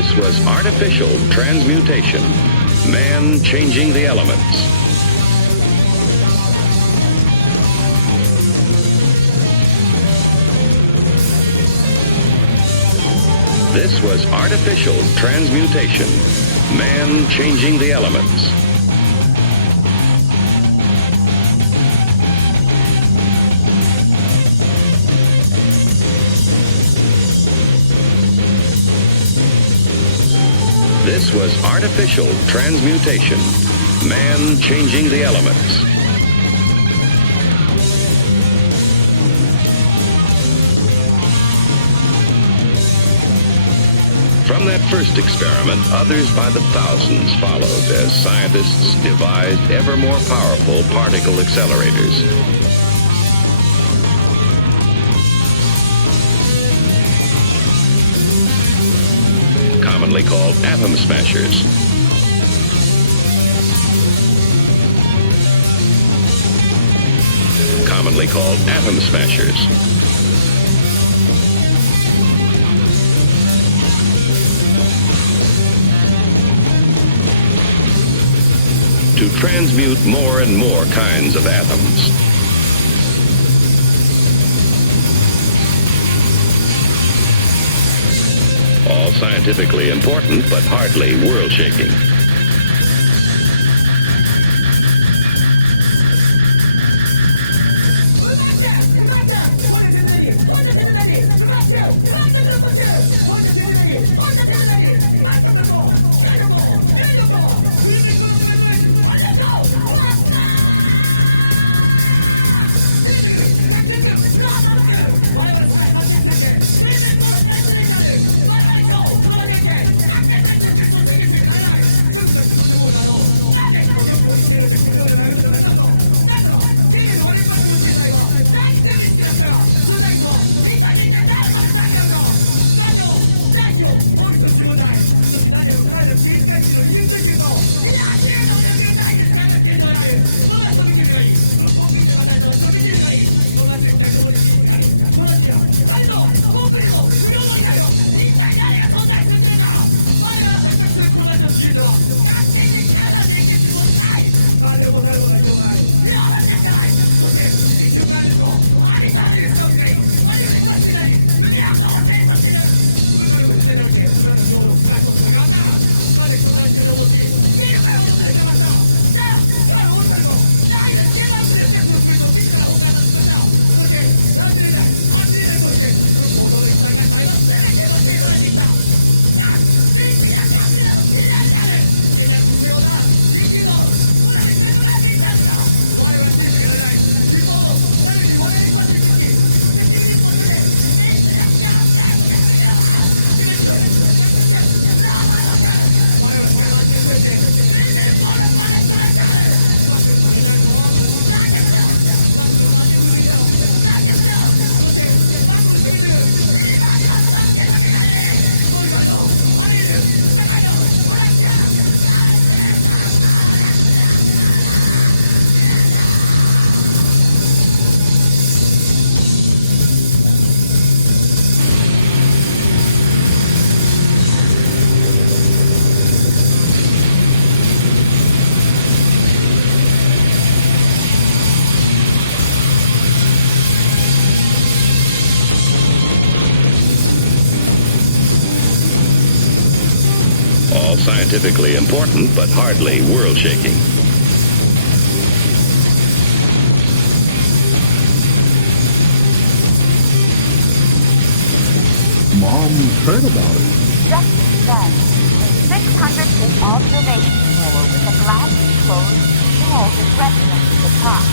This was artificial transmutation, man changing the elements. This was artificial transmutation, man changing the elements. This was artificial transmutation, man changing the elements. From that first experiment, others by the thousands followed as scientists devised ever more powerful particle accelerators. Commonly called atom smashers. Commonly called atom smashers. To transmute more and more kinds of atoms. All scientifically important, but hardly world-shaking. All scientifically important, but hardly world-shaking. Mom's heard about it. Just then, a 600-foot observation tower with a glass enclosed wall is resting at the top.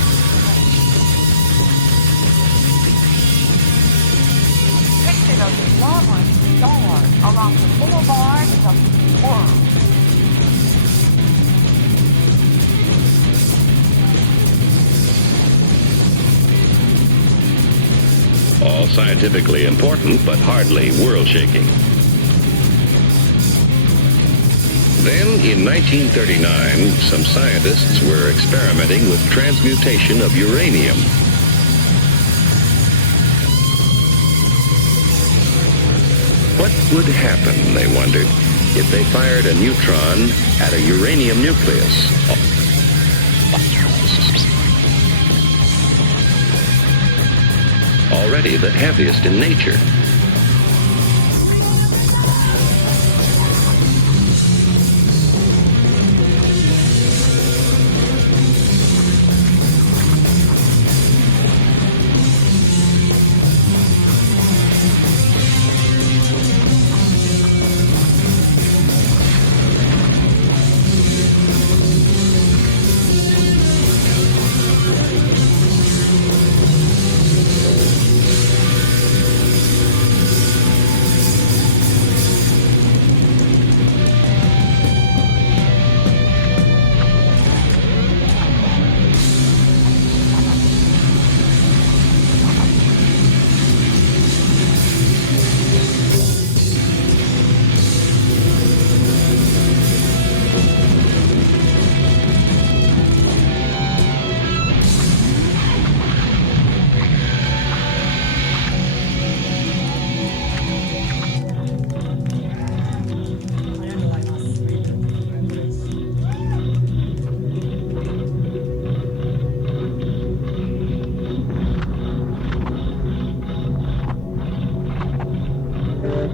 Picture those elaborate stars along the boulevard of the world. All scientifically important, but hardly world-shaking. Then, in 1939, some scientists were experimenting with transmutation of uranium. What would happen, they wondered, if they fired a neutron at a uranium nucleus. Already the heaviest in nature.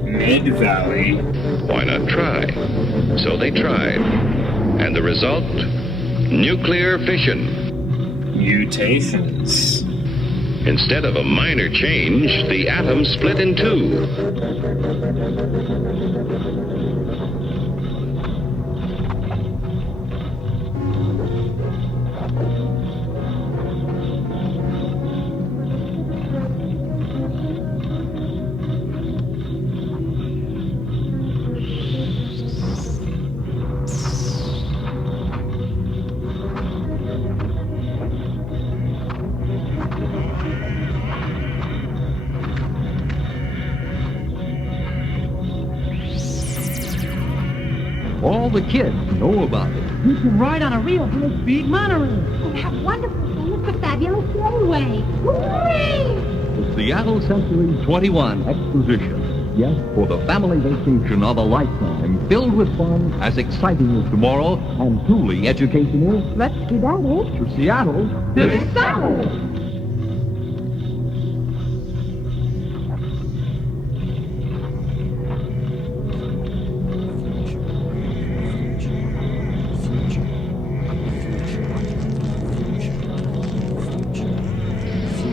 Mid-Valley. Why not try? So they tried. And the result? Nuclear fission. Mutations. Instead of a minor change, the atom split in two. All the kids know about it. You can ride on a real high-speed monorail. And have wonderful fun with the fabulous railway. Hooray! The Seattle Century 21 Exposition. Yes, for the family vacation of a lifetime, filled with fun, as exciting as tomorrow, and truly educational. Let's skedaddle To Seattle. to the South.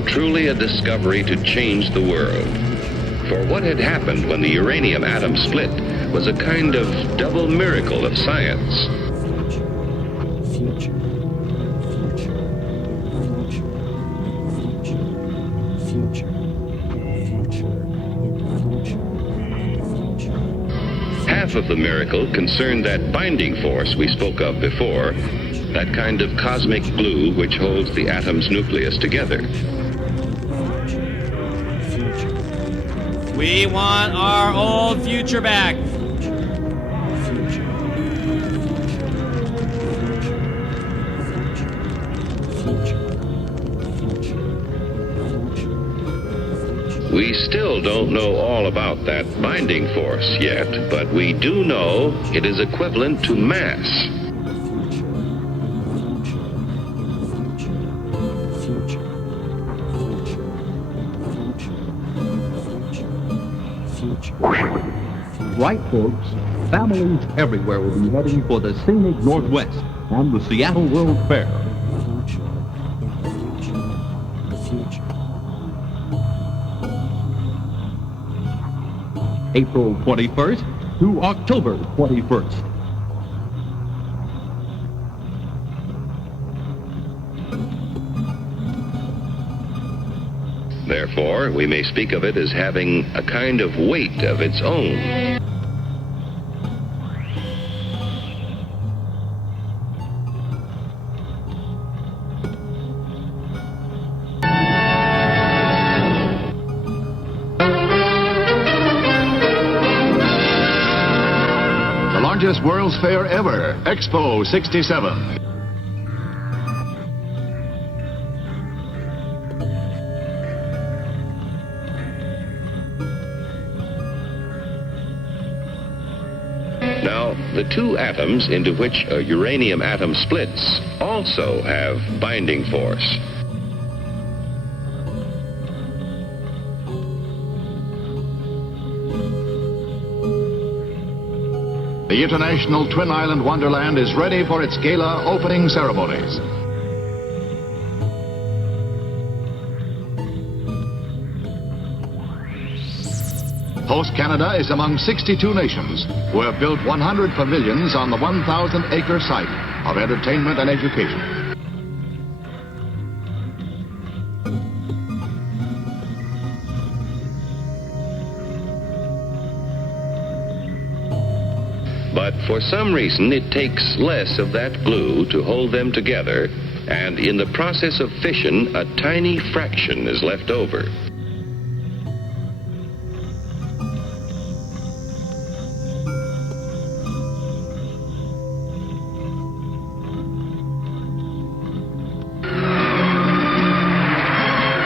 Truly a discovery to change the world. For what had happened when the uranium atom split was a kind of double miracle of science. Half of the miracle concerned that binding force we spoke of before, that kind of cosmic glue which holds the atom's nucleus together. We want our old future back. We still don't know all about that binding force yet, but we do know it is equivalent to mass. Right, folks, families everywhere will be heading for the scenic Northwest and the Seattle World Fair. April 21st to October 21st. Therefore, we may speak of it as having a kind of weight of its own. The largest World's Fair ever, Expo 67. the two atoms into which a uranium atom splits also have binding force. The International Twin Island Wonderland is ready for its gala opening ceremonies. Host Canada is among 62 nations who have built 100 pavilions on the 1,000-acre site of entertainment and education. But for some reason, it takes less of that glue to hold them together, and in the process of fission, a tiny fraction is left over.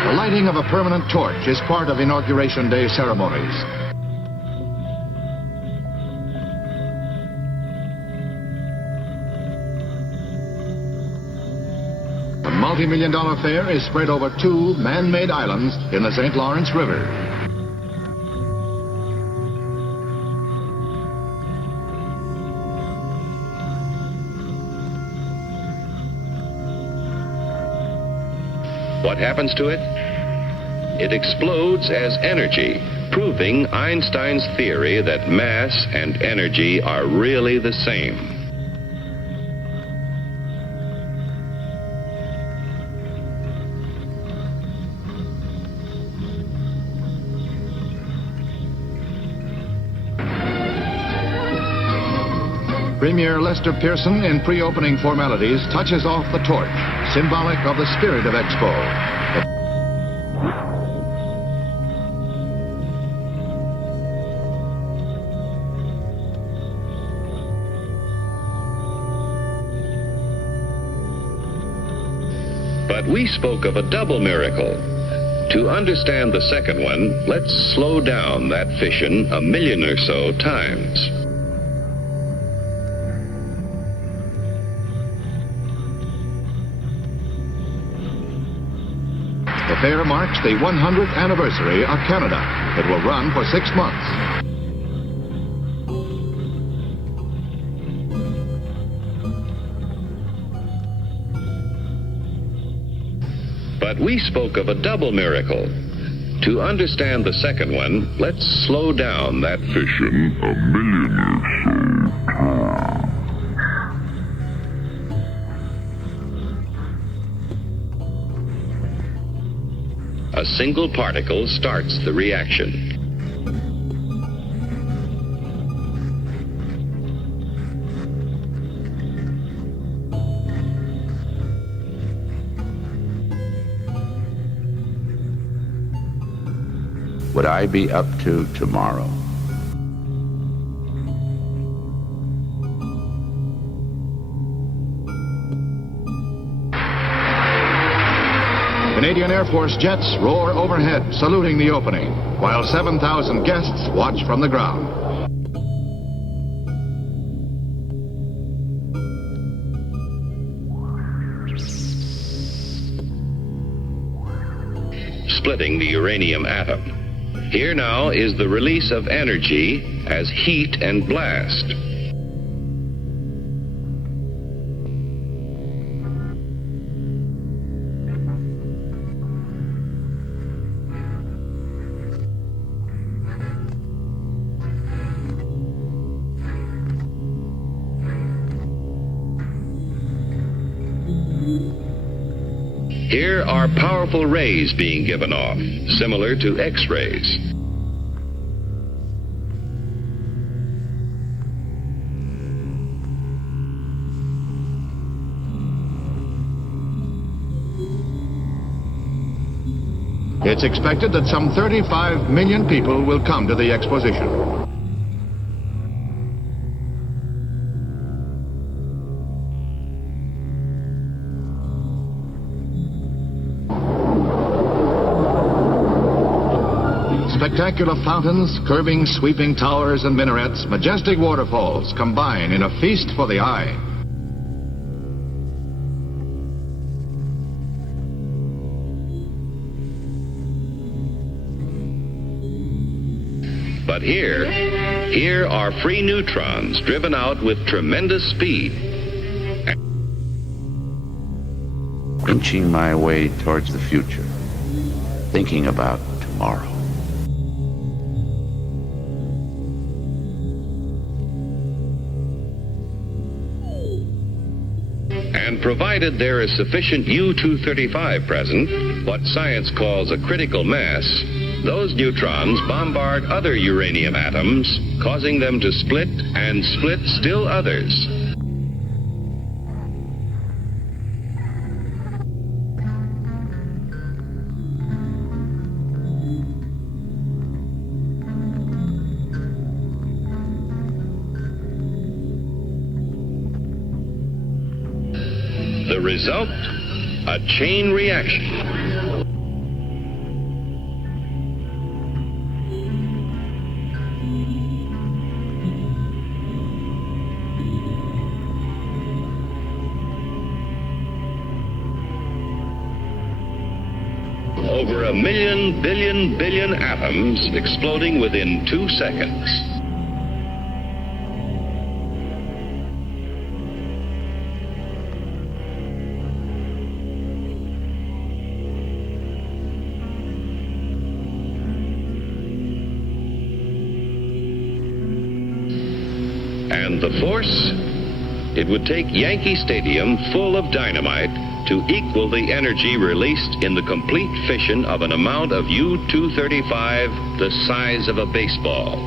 The lighting of a permanent torch is part of Inauguration Day ceremonies. The multi-million-dollar fair is spread over 2 man-made islands in the St. Lawrence River. What happens to it? It explodes as energy, proving Einstein's theory that mass and energy are really the same. Premier Lester Pearson, in pre-opening formalities, touches off the torch, symbolic of the spirit of Expo. But we spoke of a double miracle. To understand the second one, let's slow down that fission 1 million or so times. The fair marks the 100th anniversary of Canada. It will run for 6 months. But we spoke of a double miracle. To understand the second one, let's slow down that fission 1 million or so times. A single particle starts the reaction. Would I be up to tomorrow? Canadian Air Force jets roar overhead, saluting the opening, while 7,000 guests watch from the ground. Splitting the uranium atom. Here now is the release of energy as heat and blast. Here are powerful rays being given off, similar to X-rays. It's expected that some 35 million people will come to the exposition. Spectacular fountains, curving, sweeping towers and minarets, majestic waterfalls combine in a feast for the eye. But here are free neutrons driven out with tremendous speed. Inching my way towards the future, thinking about tomorrow. And provided there is sufficient U-235 present, what science calls a critical mass, those neutrons bombard other uranium atoms, causing them to split and split still others. The result? A chain reaction. Over 1,000,000 billion atoms exploding within 2 seconds. And the force? It would take Yankee Stadium full of dynamite to equal the energy released in the complete fission of an amount of U-235 the size of a baseball.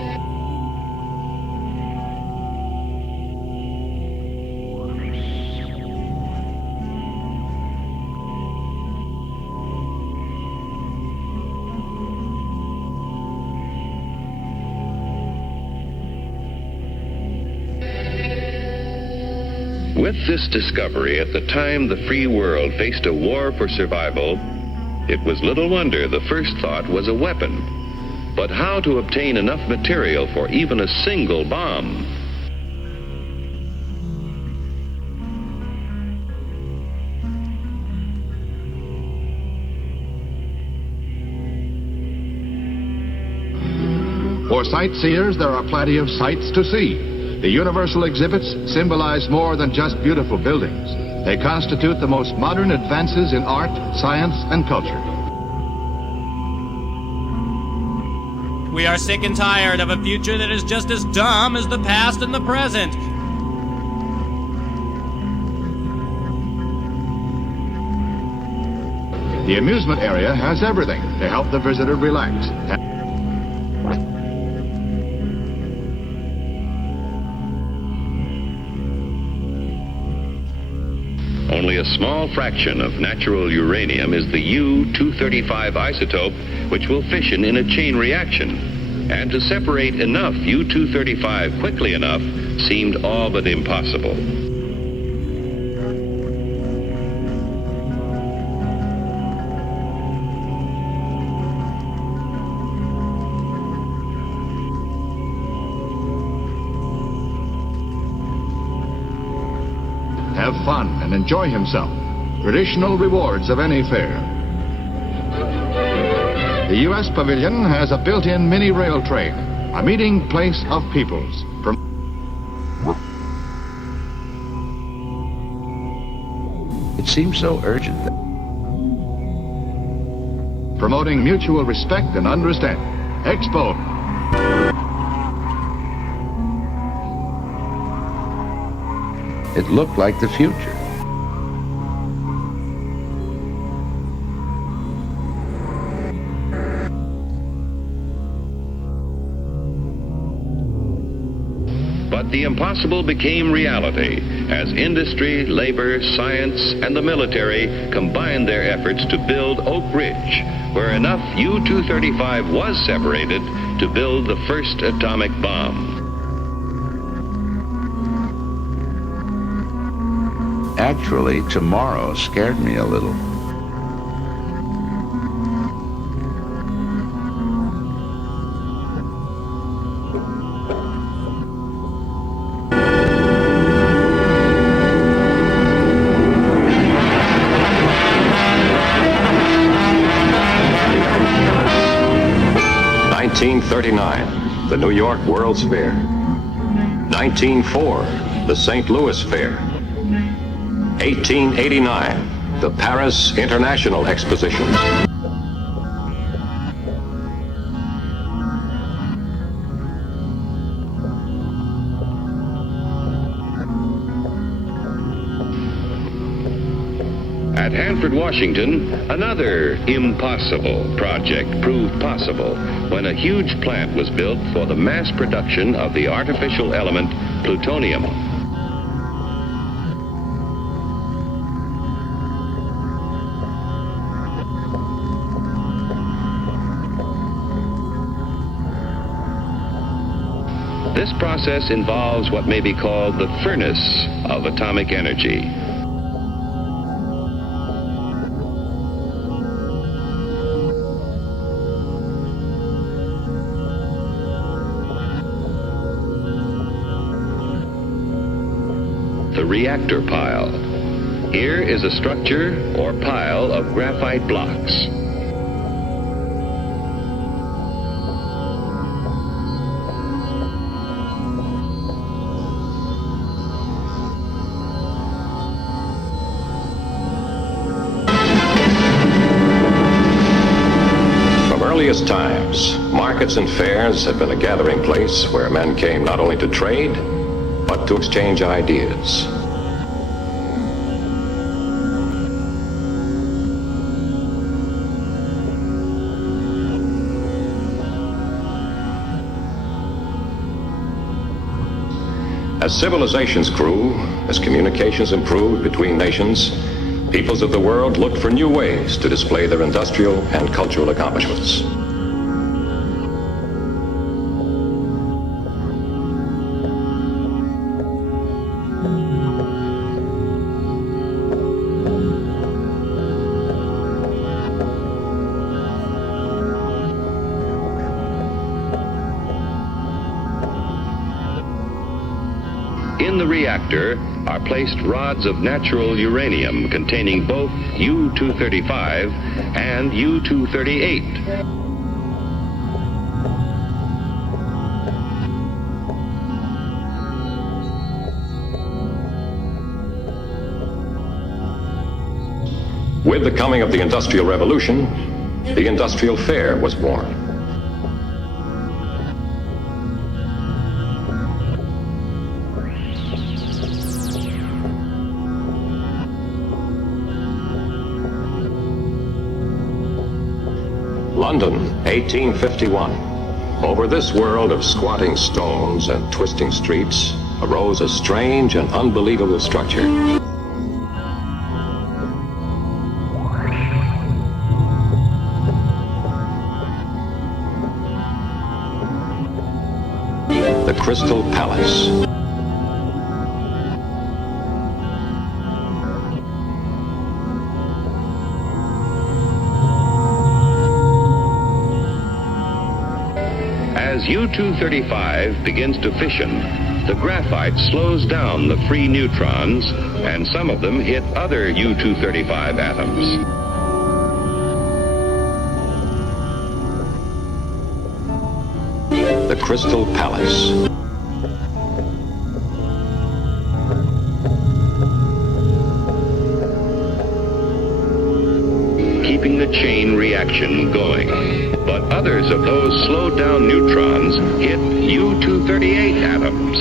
With this discovery, at the time the free world faced a war for survival, it was little wonder the first thought was a weapon. But how to obtain enough material for even a single bomb? For sightseers, there are plenty of sights to see. The universal exhibits symbolize more than just beautiful buildings. They constitute the most modern advances in art, science, and culture. We are sick and tired of a future that is just as dumb as the past and the present. The amusement area has everything to help the visitor relax. Only a small fraction of natural uranium is the U-235 isotope, which will fission in a chain reaction. And to separate enough U-235 quickly enough seemed all but impossible. Have fun and enjoy himself. Traditional rewards of any fair. The U.S. Pavilion has a built-in mini rail train, a meeting place of peoples. It seems so urgent that promoting mutual respect and understanding. Expo. it looked like the future. But the impossible became reality as industry, labor, science, and the military combined their efforts to build Oak Ridge, where enough U-235 was separated to build the first atomic bomb. Actually, tomorrow scared me a little. 1939, the New York World's Fair. 1904, the St. Louis Fair. 1889, the Paris International Exposition. At Hanford, Washington, another impossible project proved possible when a huge plant was built for the mass production of the artificial element plutonium. This process involves what may be called the furnace of atomic energy. The reactor pile. Here is a structure or pile of graphite blocks. From earliest times, markets and fairs have been a gathering place where men came not only to trade, but to exchange ideas. As civilizations grew, as communications improved between nations, peoples of the world looked for new ways to display their industrial and cultural accomplishments. In the reactor are placed rods of natural uranium containing both U-235 and U-238. With the coming of the Industrial Revolution, the Industrial Fair was born. London, 1851. Over this world of squatting stones and twisting streets arose a strange and unbelievable structure. The Crystal Palace. As U-235 begins to fission, the graphite slows down the free neutrons, and some of them hit other U-235 atoms. The Crystal Palace. Keeping the chain reaction going. But others of those slowed down neutrons hit U-238 atoms.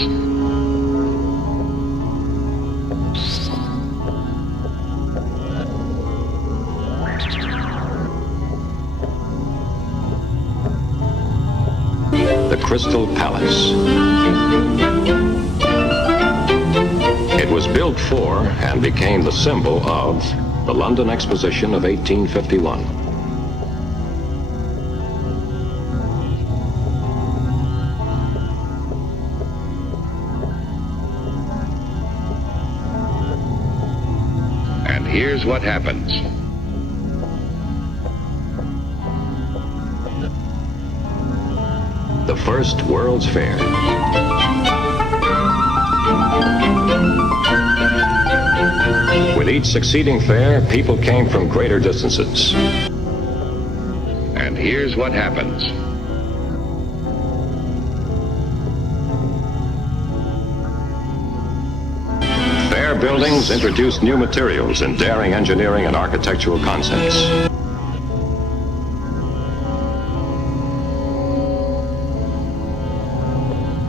The Crystal Palace. It was built for and became the symbol of the London Exposition of 1851. And here's what happens. The first World's Fair. With each succeeding fair, people came from greater distances. And here's what happens. buildings introduced new materials and daring engineering and architectural concepts.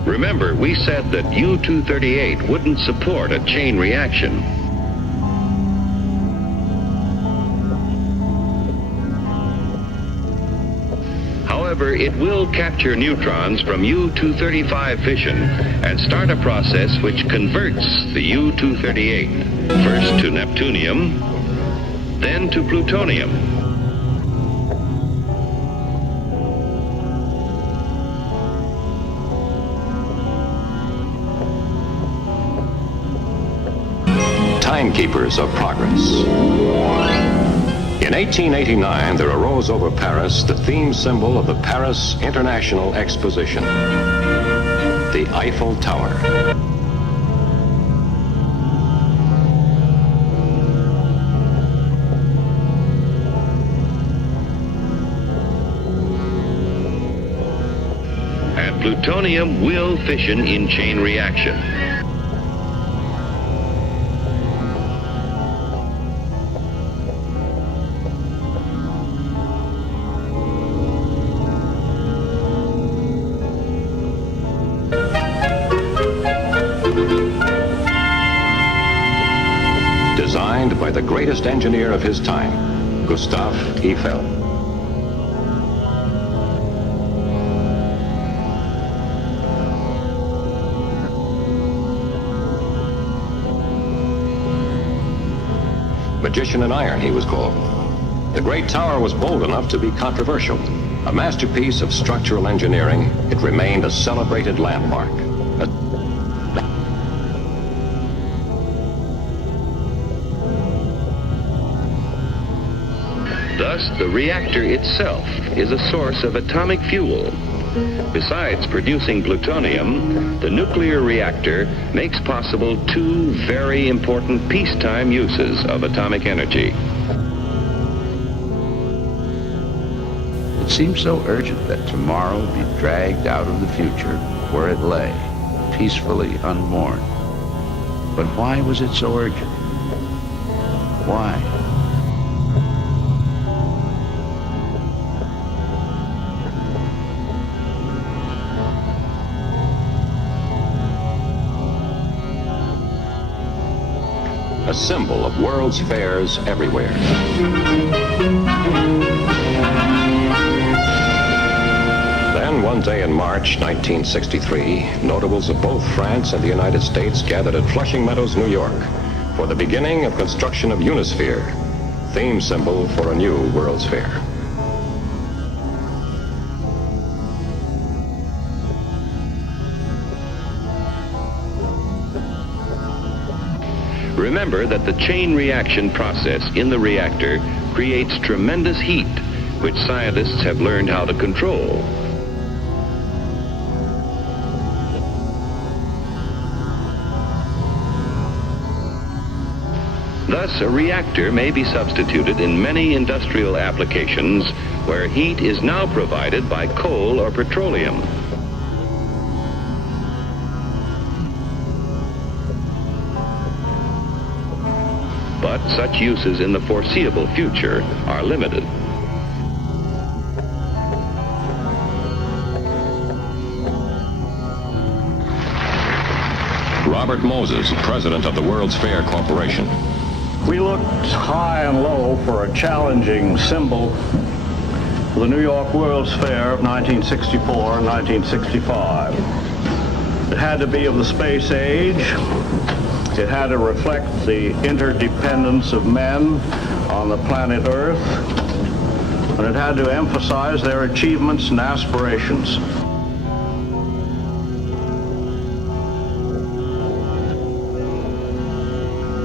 Remember, we said that U-238 wouldn't support a chain reaction. However, it will capture neutrons from U-235 fission and start a process which converts the U-238 first to neptunium, then to plutonium. Timekeepers of progress. In 1889, there arose over Paris the theme symbol of the Paris International Exposition, the Eiffel Tower. And plutonium will fission in chain reaction. Designed by the greatest engineer of his time, Gustave Eiffel. Magician in iron, he was called. The great tower was bold enough to be controversial. A masterpiece of structural engineering, it remained a celebrated landmark. Thus, the reactor itself is a source of atomic fuel. Besides producing plutonium, the nuclear reactor makes possible two very important peacetime uses of atomic energy. It seemed so urgent that tomorrow be dragged out of the future where it lay, peacefully unmourned. But why was it so urgent? Why? A symbol of World's Fairs everywhere. Then one day in March 1963, notables of both France and the United States gathered at Flushing Meadows, New York, for the beginning of construction of Unisphere, theme symbol for a new World's Fair. Remember that the chain reaction process in the reactor creates tremendous heat, which scientists have learned how to control. Thus, a reactor may be substituted in many industrial applications where heat is now provided by coal or petroleum. But such uses in the foreseeable future are limited. Robert Moses, president of the World's Fair Corporation. We looked high and low for a challenging symbol for the New York World's Fair of 1964 and 1965. It had to be of the space age. It had to reflect the interdependence of men on the planet Earth, and it had to emphasize their achievements and aspirations.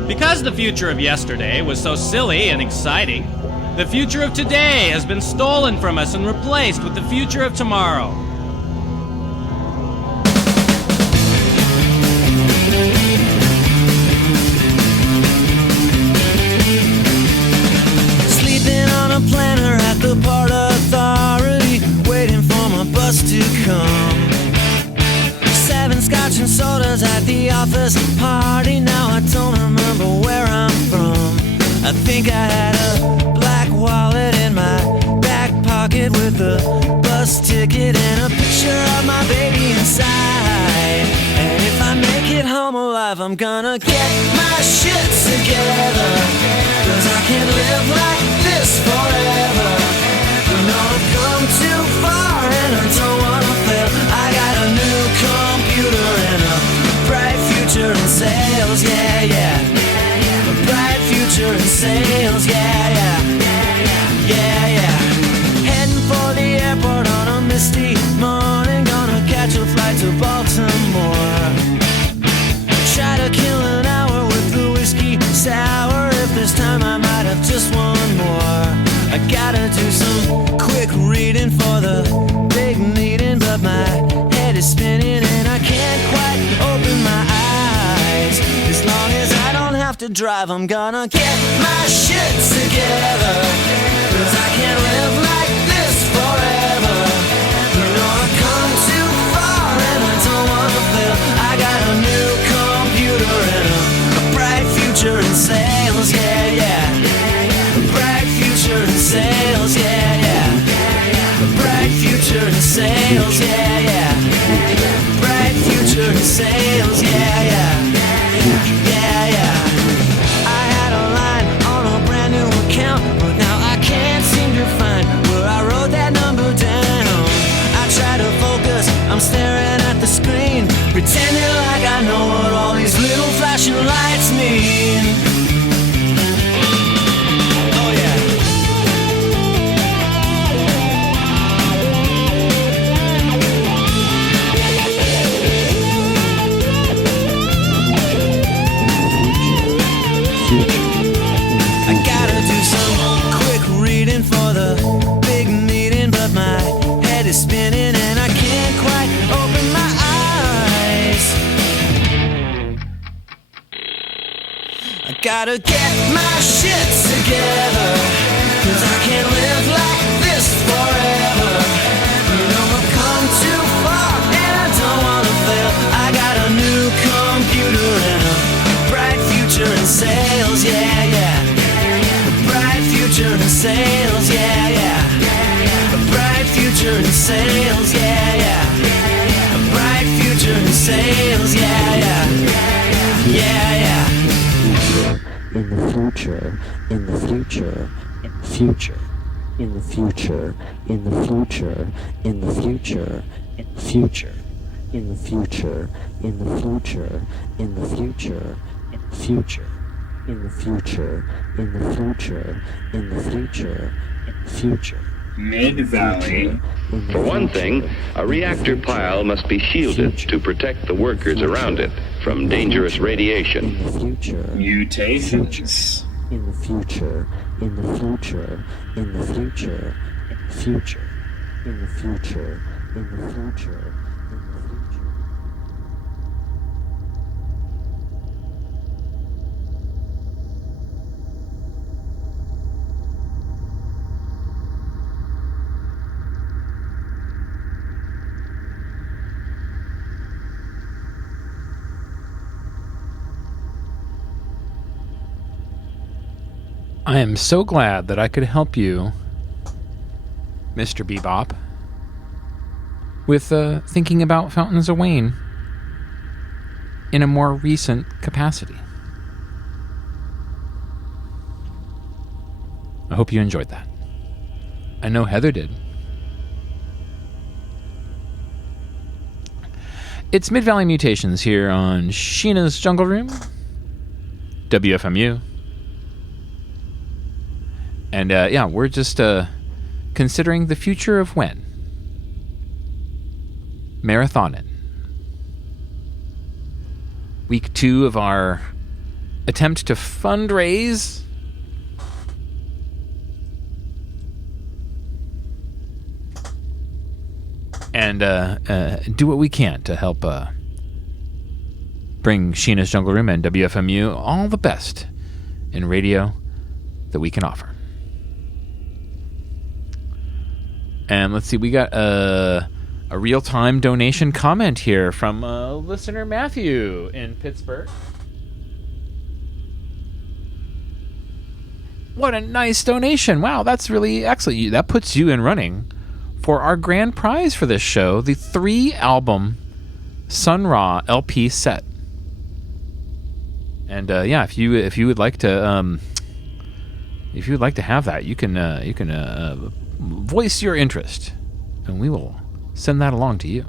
Because the future of yesterday was so silly and exciting, the future of today has been stolen from us and replaced with the future of tomorrow. Sleeping on a planner at the Port Authority, waiting for my bus to come. 7 scotch and sodas at the office party. Now I don't remember I think I had a black wallet in my back pocket with a bus ticket and a picture of my baby inside. And if I make it home alive, I'm gonna get my shit together, 'cause I can't live like this forever. You know I've come too far and I don't wanna fail. I got a new computer and a bright future in sales, yeah, yeah. A bright future in sales, yeah, yeah. Yeah, yeah. Heading for the airport on a misty morning, gonna catch a flight to Baltimore. Try to kill an hour with the whiskey sour. If there's time, I might have just one more. I gotta do some quick reading for the big meeting, but my head is spinning and I can't quite open my eyes. As long as I don't have to drive, I'm gonna get my shit together, 'cause I can't live like this forever. You know I've come too far and I don't wanna fail. I got a new computer and a bright future in sales, yeah, yeah. A bright future in sales, yeah, yeah. A bright future in sales, yeah, yeah. Bright future in sales, yeah, yeah. Yeah, yeah. I had a line on a brand new account, but now I can't seem to find where I wrote that number down. I try to focus, I'm staring at the screen, pretending like I know what all these little flashing lights mean. Oh yeah. I gotta do some quick reading for the big meeting, but my head is spinning and I can't quite open my eyes. I gotta get my shit together, 'cause I can't live like this forever. You know I've come too far and I don't wanna fail. I got a new computer and a bright future in sales, yeah, yeah. A bright future in sales, yeah, yeah. A bright future in sales, yeah, yeah. A bright future in sales, yeah, yeah. Yeah, yeah. In the future, in the future, future, in the future, in the future, in the future, future, in the future, in the future, in the future, future, in the future, in the future, in the future, future. Mid-Valley. For one thing, a reactor pile must be shielded to protect the workers around it from dangerous radiation. Mutations. In the future, in the future, in the future, future, in the future, in the future, in the future. I am so glad that I could help you, Mr. Bebop, with thinking about Fountains of Wayne in a more recent capacity. I hope you enjoyed that. I know Heather did. It's Mid-Valley Mutations here on Sheena's Jungle Room, WFMU. And yeah, we're just considering the future of when. Marathoning. Week 2 of our attempt to fundraise and do what we can to help bring Sheena's Jungle Room and WFMU all the best in radio that we can offer. And let's see, we got a real-time donation comment here from listener Matthew in Pittsburgh. What a nice donation. Wow, that's really excellent. That puts you in running for our grand prize for this show, the 3-album Sun Ra LP set. And yeah, if you would like to have that, you can voice your interest, and we will send that along to you.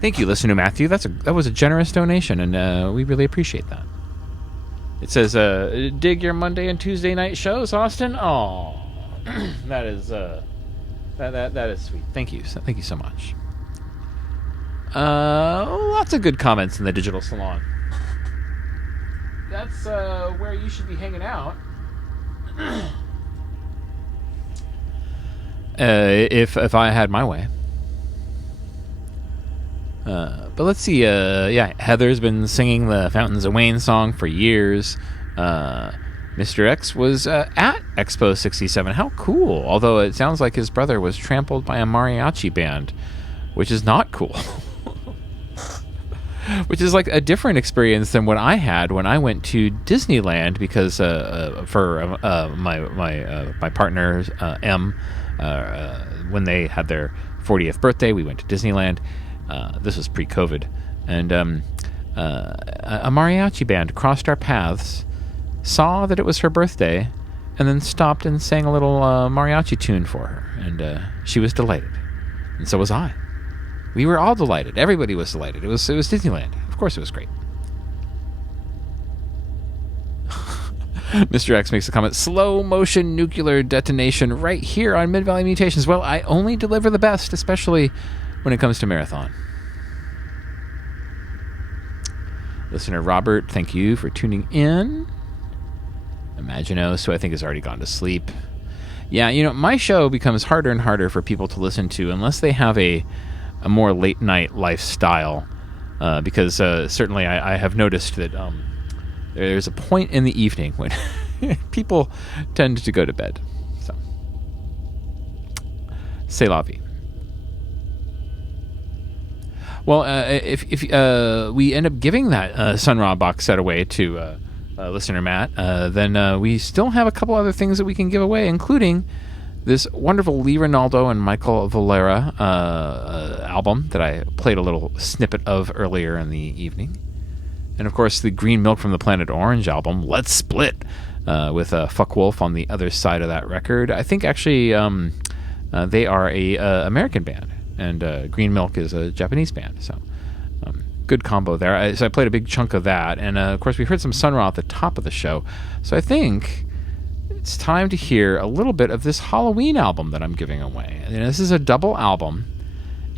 Thank you, listener Matthew. That was a generous donation, and we really appreciate that. It says, dig your Monday and Tuesday night shows, Austin. Oh, that is that is sweet. Thank you so much. Lots of good comments in the digital salon. That's where you should be hanging out. If I had my way. But let's see. Yeah, Heather's been singing the Fountains of Wayne song for years. Mr. X was at Expo 67. How cool! Although it sounds like his brother was trampled by a mariachi band, which is not cool. Which is like a different experience than what I had when I went to Disneyland, because for my partner M, when they had their 40th birthday, we went to Disneyland. This was pre-COVID, and a mariachi band crossed our paths, saw that it was her birthday, and then stopped and sang a little mariachi tune for her, and she was delighted, and so was I. We were all delighted. Everybody was delighted. It was Disneyland. Of course, it was great. Mr. X makes a comment: slow motion nuclear detonation right here on Mid-Valley Mutations. Well, I only deliver the best, especially when it comes to Marathon. Listener Robert, thank you for tuning in. Imaginos, who I think has already gone to sleep. Yeah, my show becomes harder and harder for people to listen to unless they have a more late night lifestyle, because certainly I have noticed that there's a point in the evening when people tend to go to bed. So, c'est la vie. Well, if we end up giving that Sun Ra box set away to listener Matt, then we still have a couple other things that we can give away, including this wonderful Lee Ronaldo and Michael Valera album that I played a little snippet of earlier in the evening. And, of course, the Green Milk from the Planet Orange album, Let's Split, with Fuck Wolf on the other side of that record. I think, actually, they are a American band, and Green Milk is a Japanese band. So, good combo there. So I played a big chunk of that. And, of course, we heard some Sun Ra at the top of the show. So I think it's time to hear a little bit of this Halloween album that I'm giving away. This is a double album,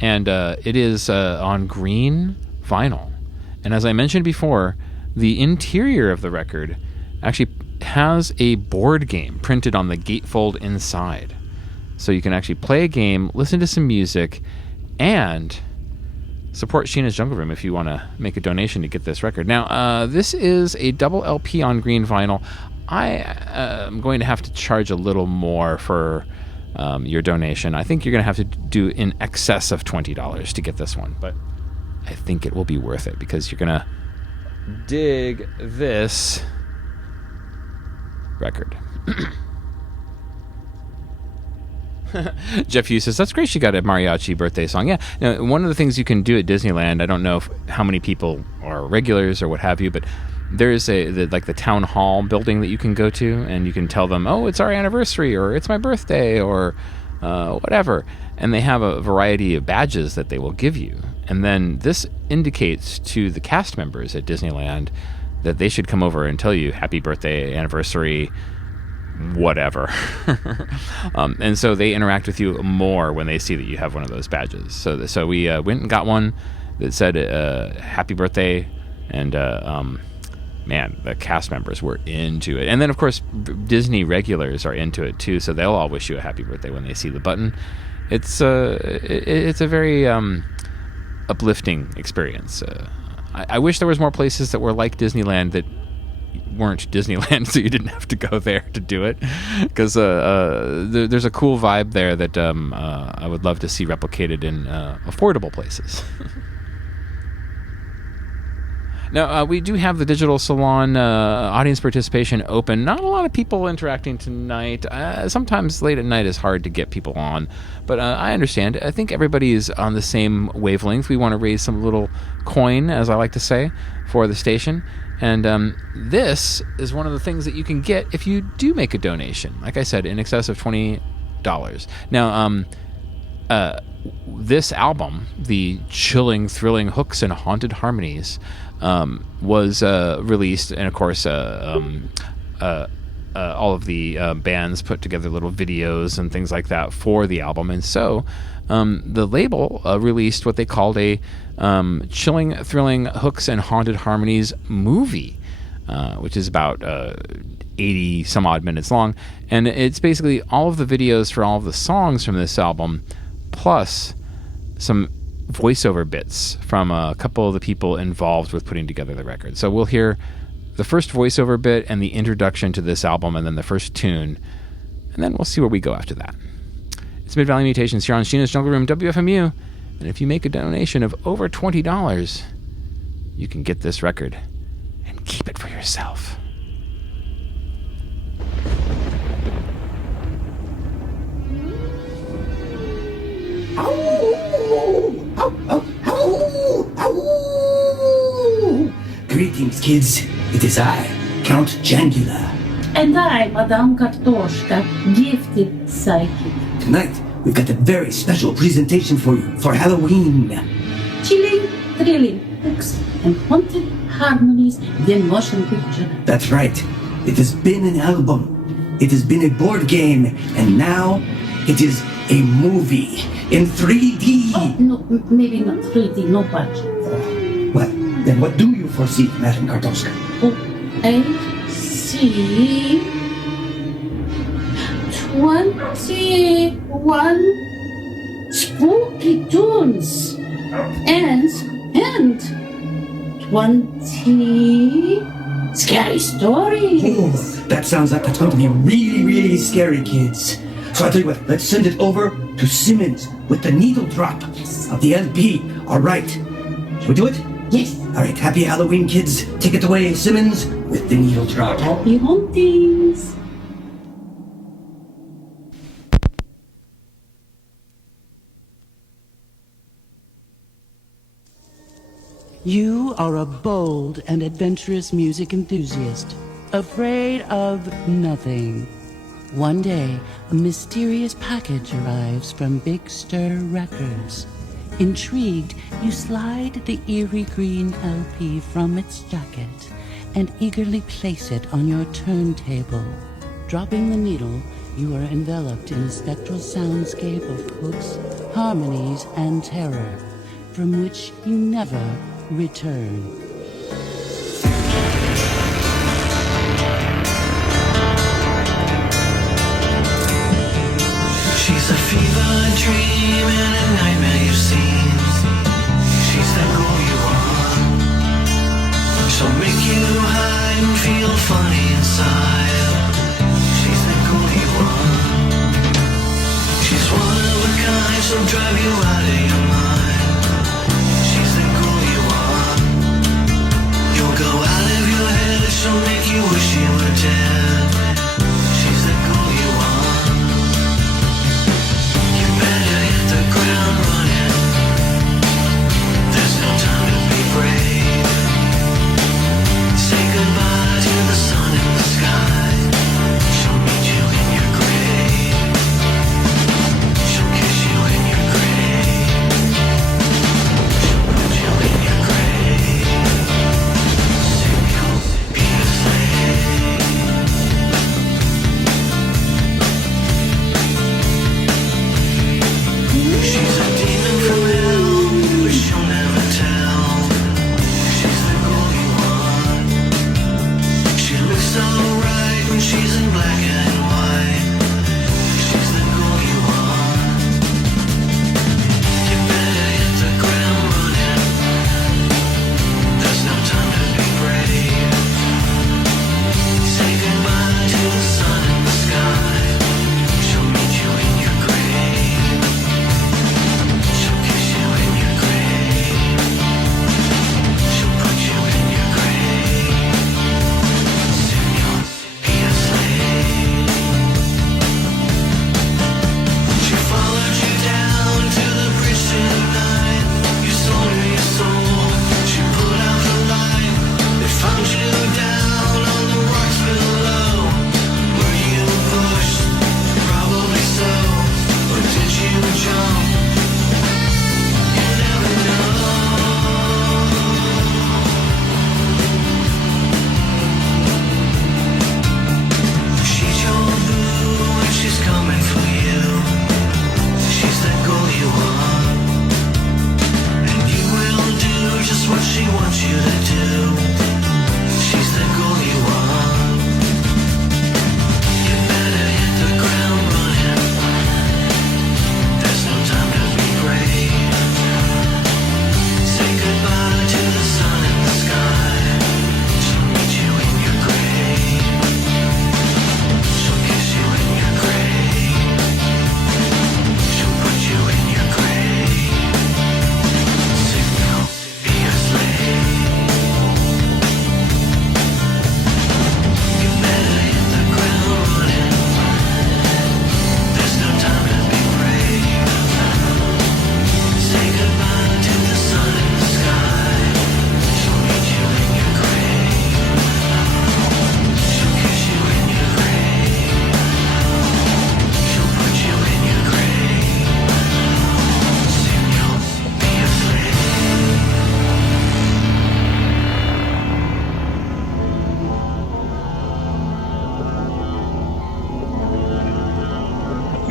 and it is on green vinyl. And as I mentioned before, the interior of the record actually has a board game printed on the gatefold inside. So you can actually play a game, listen to some music, and support Sheena's Jungle Room if you want to make a donation to get this record. Now, this is a double LP on green vinyl. I am going to have to charge a little more for your donation. I think you're going to have to do in excess of $20 to get this one, but I think it will be worth it because you're going to dig this record. Jeff Hughes says, that's great she got a mariachi birthday song. Yeah, now, one of the things you can do at Disneyland, I don't know how many people are regulars or what have you, but there's the town hall building that you can go to, and you can tell them, oh, it's our anniversary, or it's my birthday, or whatever. And they have a variety of badges that they will give you. And then this indicates to the cast members at Disneyland that they should come over and tell you happy birthday, anniversary, whatever. And so they interact with you more when they see that you have one of those badges. So we went and got one that said happy birthday, and man, the cast members were into it. And then, of course, Disney regulars are into it, too, so they'll all wish you a happy birthday when they see the button. It's a very uplifting experience. I wish there was more places that were like Disneyland that weren't Disneyland, so you didn't have to go there to do it, because there's a cool vibe there that I would love to see replicated in affordable places. Now, we do have the digital salon audience participation open. Not a lot of people interacting tonight. Sometimes late at night is hard to get people on, but I understand. I think everybody is on the same wavelength. We want to raise some little coin, as I like to say, for the station. And this is one of the things that you can get if you do make a donation. Like I said, in excess of $20. Now, this album, the chilling, thrilling hooks and haunted harmonies, was released, and of course, all of the bands put together little videos and things like that for the album. And so the label released what they called a chilling, thrilling hooks and haunted harmonies movie, which is about 80 some odd minutes long. And it's basically all of the videos for all of the songs from this album, plus some voiceover bits from a couple of the people involved with putting together the record. So we'll hear the first voiceover bit and the introduction to this album, and then the first tune, and then we'll see where we go after that. It's Mid-Valley Mutations here on Sheena's Jungle Room, WFMU, and if you make a donation of over $20, you can get this record and keep it for yourself. Greetings, kids. It is I, Count Jangula. And I, Madame Kartoshka, gifted psychic. Tonight, we've got a very special presentation for you for Halloween. Chilling, thrilling, hooks, and haunted harmonies, the motion picture. That's right. It has been an album. It has been a board game. And now, it is a movie in 3D. Oh, no, maybe not 3D, no budget. Well, then what do you foresee, Madame Kartoshka? Oh, I see 21 spooky tunes and 20 scary stories. Oh, that sounds like that's going to be really, really scary, kids. So I'll tell you what, let's send it over to Simmons with the needle drop of the LP. All right. Shall we do it? Yes. All right, happy Halloween, kids. Take it away, Simmons, with the needle drop. Happy hauntings. You are a bold and adventurous music enthusiast, afraid of nothing. One day, a mysterious package arrives from Big Stir Records. Intrigued, you slide the eerie green LP from its jacket and eagerly place it on your turntable. Dropping the needle, you are enveloped in a spectral soundscape of hooks, harmonies, and terror, from which you never return. She's a fever dream and a nightmare you've seen. She's the girl you want. She'll make you hide and feel funny inside. She's the girl you want. She's one of a kind, she'll drive you out of your mind. She's the girl you want. You'll go out of your head, she'll make you wish you were dead. She's the girl you want. Ground running. There's no time to be brave. Say goodbye to the sun in the sky. She'll meet you in your grave. She'll kiss you in your grave.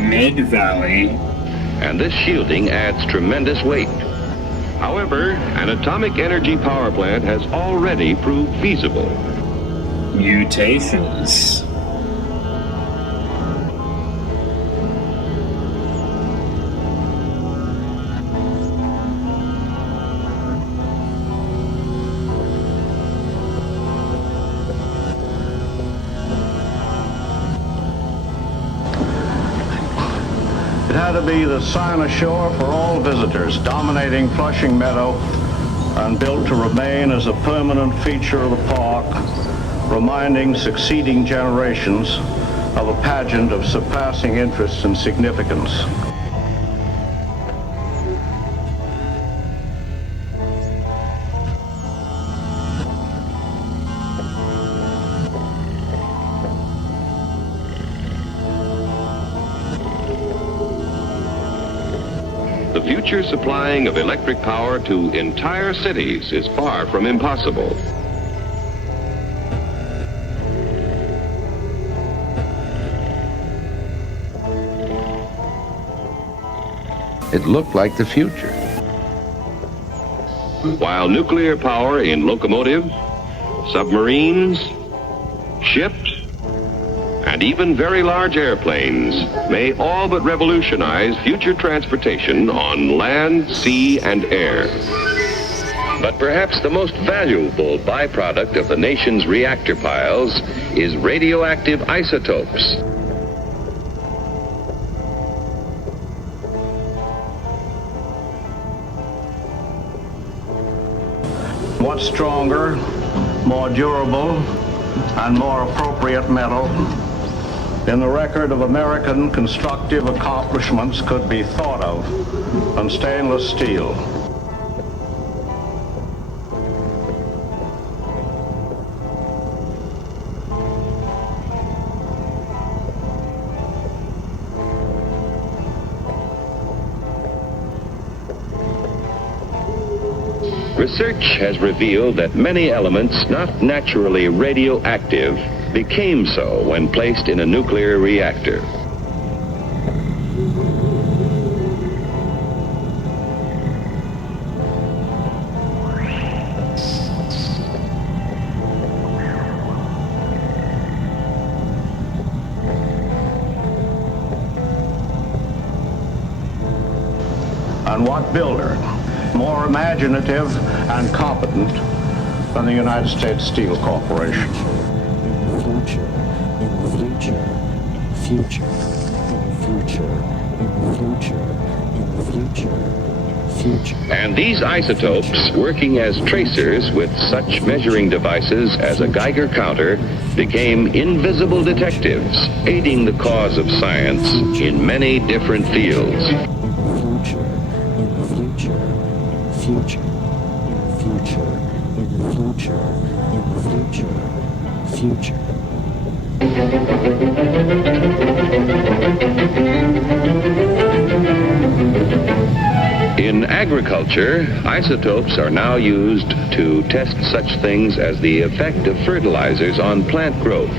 Mid-Valley. And this shielding adds tremendous weight. However, an atomic energy power plant has already proved feasible. Mutations. It had to be the sign ashore for all visitors, dominating Flushing Meadow and built to remain as a permanent feature of the park, reminding succeeding generations of a pageant of surpassing interest and significance. The future supplying of electric power to entire cities is far from impossible. It looked like the future. While nuclear power in locomotives, submarines, ships, and even very large airplanes may all but revolutionize future transportation on land, sea, and air. But perhaps the most valuable byproduct of the nation's reactor piles is radioactive isotopes. What stronger, more durable, and more appropriate metal in the record of American constructive accomplishments could be thought of than stainless steel? Research has revealed that many elements not naturally radioactive became so when placed in a nuclear reactor. And what builder more imaginative and competent than the United States Steel Corporation? And these isotopes, working as tracers with such measuring devices as a Geiger counter, became invisible detectives, aiding the cause of science in many different fields. In agriculture, isotopes are now used to test such things as the effect of fertilizers on plant growth.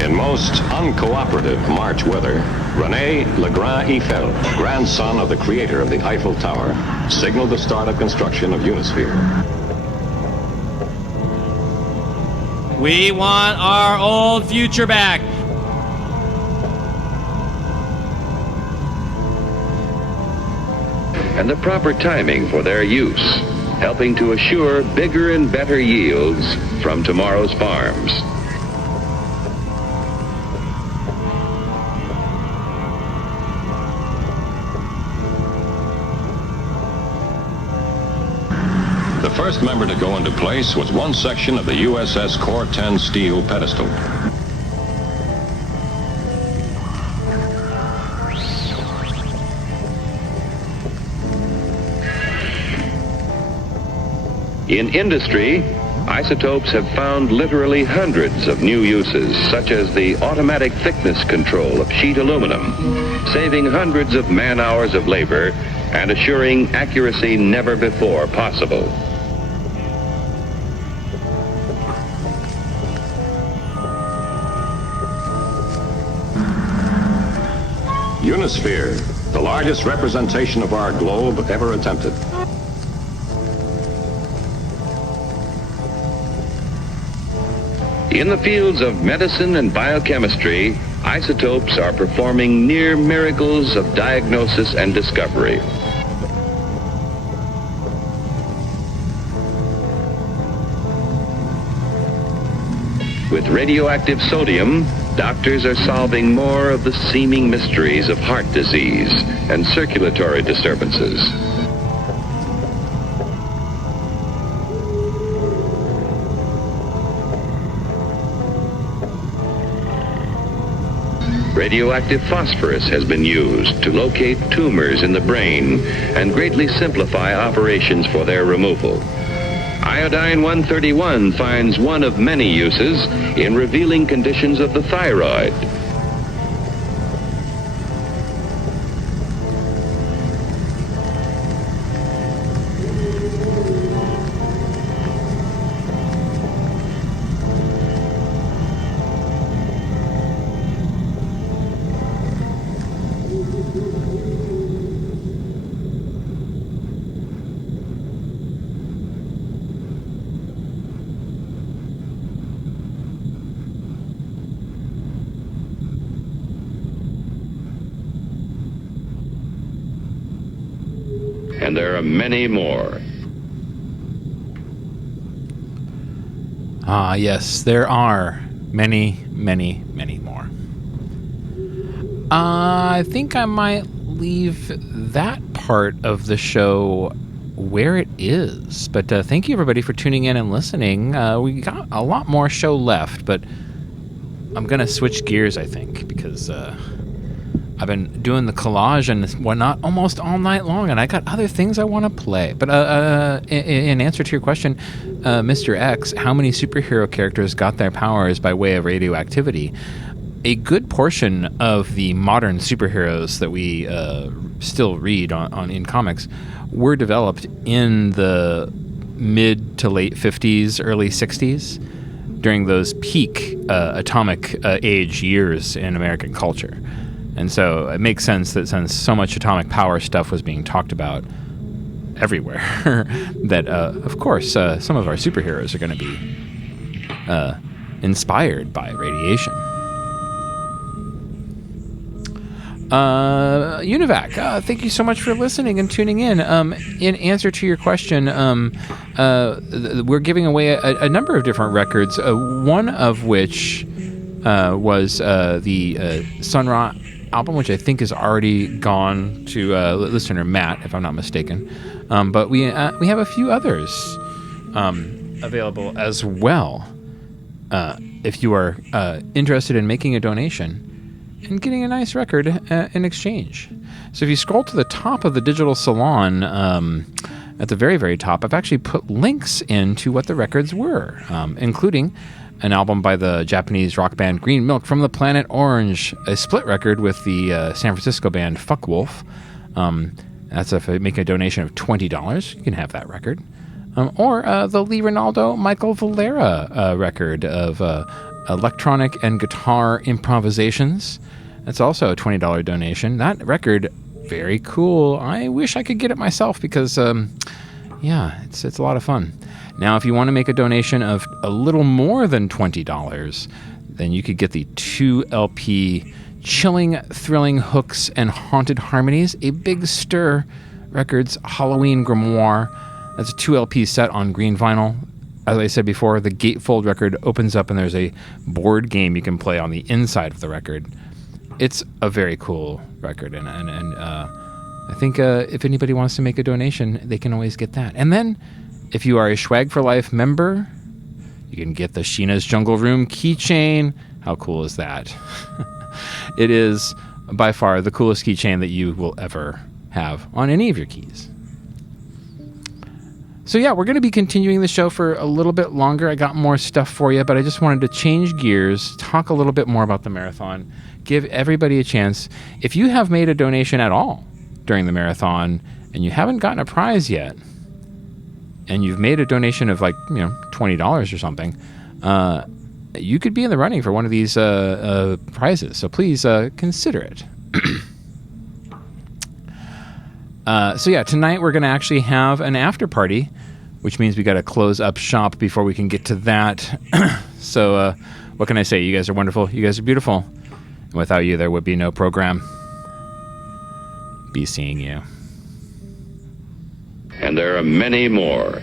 In most uncooperative March weather, René Legrand-Eiffel, grandson of the creator of the Eiffel Tower, signaled the start of construction of Unisphere. We want our old future back. And the proper timing for their use, helping to assure bigger and better yields from tomorrow's farms. The first member to go into place was one section of the USS Core 10 steel pedestal. In industry, Isotopes have found literally hundreds of new uses, such as the automatic thickness control of sheet aluminum, saving hundreds of man-hours of labor and assuring accuracy never before possible. Unisphere, the largest representation of our globe ever attempted. In the fields of medicine and biochemistry, isotopes are performing near miracles of diagnosis and discovery. With radioactive sodium, doctors are solving more of the seeming mysteries of heart disease and circulatory disturbances. Radioactive phosphorus has been used to locate tumors in the brain and greatly simplify operations for their removal. Iodine-131 finds one of many uses in revealing conditions of the thyroid. And there are many more. Ah, yes, there are many, many, many more. I think I might leave that part of the show where it is. But thank you, everybody, for tuning in and listening. We got a lot more show left, but I'm going to switch gears, I think, because I've been doing the collage and whatnot almost all night long, and I got other things I want to play. But in answer to your question, Mr. X, how many superhero characters got their powers by way of radioactivity? A good portion of the modern superheroes that we still read in comics were developed in the mid to late 50s, early 60s, during those peak atomic age years in American culture. And so it makes sense that since so much atomic power stuff was being talked about everywhere, that, of course, some of our superheroes are going to be inspired by radiation. Univac, thank you so much for listening and tuning in. In answer to your question, we're giving away a number of different records, one of which was the Sun Ra album, which I think has already gone to listener Matt, if I'm not mistaken. But we have a few others available as well. If you are interested in making a donation and getting a nice record in exchange. So if you scroll to the top of the Digital Salon, at the very, very top, I've actually put links into what the records were, including an album by the Japanese rock band Green Milk from the Planet Orange, a split record with the San Francisco band Fuckwolf. That's if you make a donation of $20, you can have that record. Or the Lee Ronaldo Michael Valera record of electronic and guitar improvisations. That's also a $20 donation. That record, very cool. I wish I could get it myself because, it's a lot of fun. Now, if you want to make a donation of a little more than $20, then you could get the 2 LP Chilling, Thrilling Hooks and Haunted Harmonies, a Big Stir Records Halloween Grimoire. That's a 2 LP set on green vinyl. As I said before, the gatefold record opens up and there's a board game you can play on the inside of the record. It's a very cool record, and I think if anybody wants to make a donation, they can always get that. And then, if you are a Schwag for Life member, you can get the Sheena's Jungle Room keychain. How cool is that? It is by far the coolest keychain that you will ever have on any of your keys. So yeah, we're going to be continuing the show for a little bit longer. I got more stuff for you, but I just wanted to change gears, talk a little bit more about the marathon, give everybody a chance. If you have made a donation at all during the marathon and you haven't gotten a prize yet, and you've made a donation of like, $20 or something, you could be in the running for one of these prizes. So please consider it. So yeah, tonight we're going to actually have an after party, which means we got to close up shop before we can get to that. So what can I say? You guys are wonderful. You guys are beautiful. And without you, there would be no program. Be seeing you. And there are many more.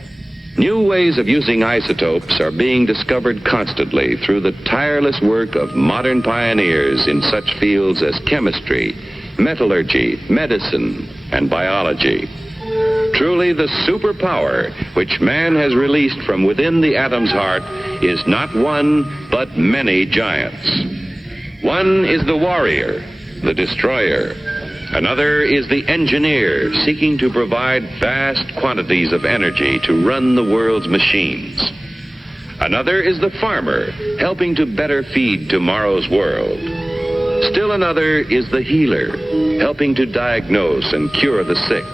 New ways of using isotopes are being discovered constantly through the tireless work of modern pioneers in such fields as chemistry, metallurgy, medicine, and biology. Truly, the superpower which man has released from within the atom's heart is not one, but many giants. One is the warrior, the destroyer. Another is the engineer, seeking to provide vast quantities of energy to run the world's machines. Another is the farmer, helping to better feed tomorrow's world. Still another is the healer, helping to diagnose and cure the sick.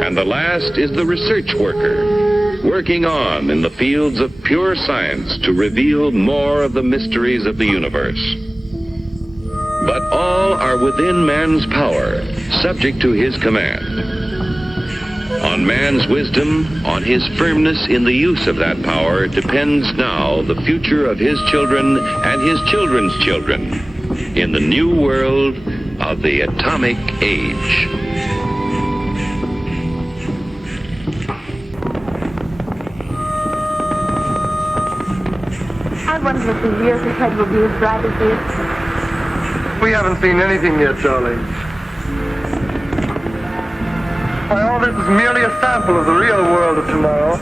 And the last is the research worker, working on in the fields of pure science to reveal more of the mysteries of the universe. But all are within man's power, subject to his command. On man's wisdom, on his firmness in the use of that power, depends now the future of his children and his children's children in the new world of the atomic age. I wonder if the years ahead will be as bright as this. We haven't seen anything yet, darling. Why, all this is merely a sample of the real world of tomorrow.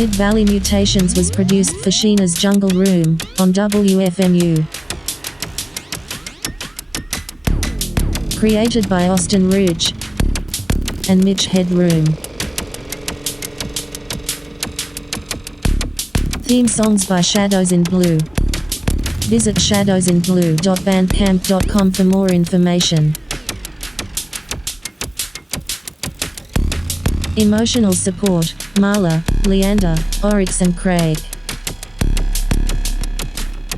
Mid-Valley Mutations was produced for Sheena's Jungle Room on WFMU. Created by Austin Rouge and Mitch Headroom. Theme songs by Shadows in Blue. Visit shadowsinblue.bandcamp.com for more information. Emotional support, Marla, Leander, Oryx and Craig.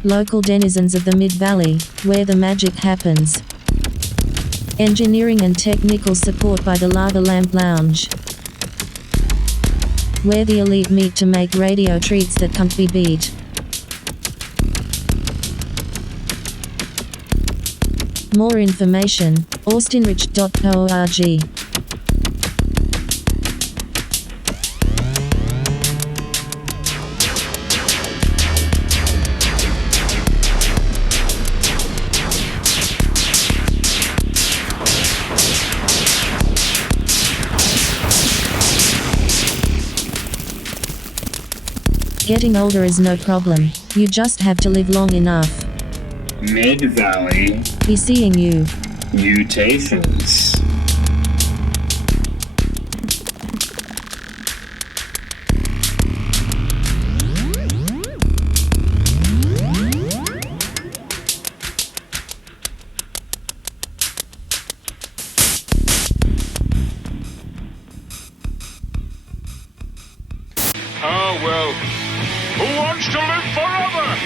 Local denizens of the Mid-Valley, where the magic happens. Engineering and technical support by the Lava Lamp Lounge, where the elite meet to make radio treats that can't be beat. More information, austinrich.org. Getting older is no problem, you just have to live long enough. Mid-Valley. Be seeing you. Mutations. Oh, well, who wants to live forever?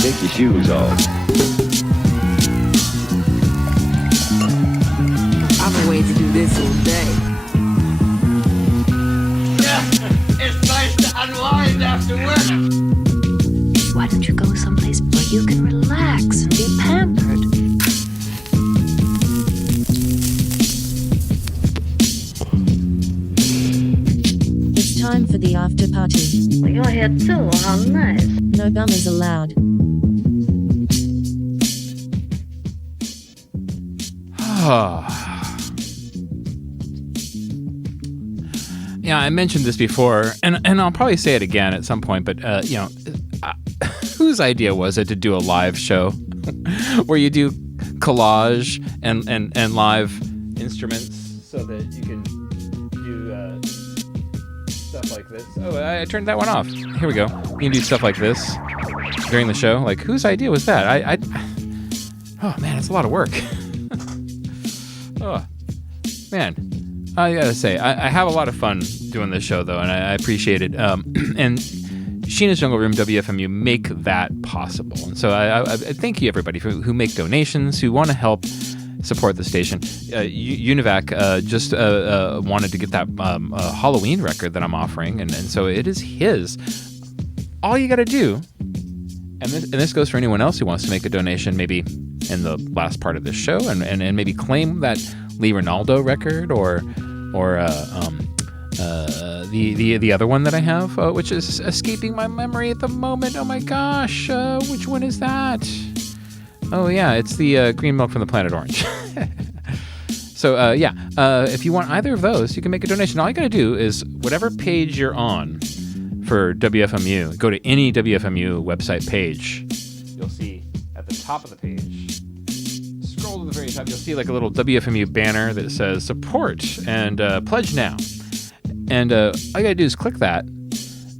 Take your shoes off. I've been waiting to do this all day. It's nice to unwind after work. Why don't you go someplace where you can relax and be pampered? It's time for the after party. You're here too, how nice. No bummers allowed. Yeah, I mentioned this before, and I'll probably say it again at some point, but, whose idea was it to do a live show where you do collage and live instruments so that you can do stuff like this? Oh, I turned that one off. Here we go. You can do stuff like this during the show. Like, whose idea was that? Oh, man, it's a lot of work. Oh, man. I gotta say, I have a lot of fun doing this show, though, and I appreciate it. And Sheena's Jungle Room, WFMU, make that possible. And so I thank you, everybody, who make donations, who want to help support the station. Univac just wanted to get that Halloween record that I'm offering, and so it is his. All you gotta do, and this goes for anyone else who wants to make a donation, maybe in the last part of this show, and maybe claim that Lee Ronaldo record or the other one that I have, which is escaping my memory at the moment. Oh my gosh, which one is that? Oh yeah, it's the Green Milk from the Planet Orange. So if you want either of those, you can make a donation. All you gotta do is whatever page you're on for WFMU, go to any WFMU website page. You'll see at the top of the page, scroll to the very top, you'll see like a little WFMU banner that says support and pledge now. And all you gotta do is click that,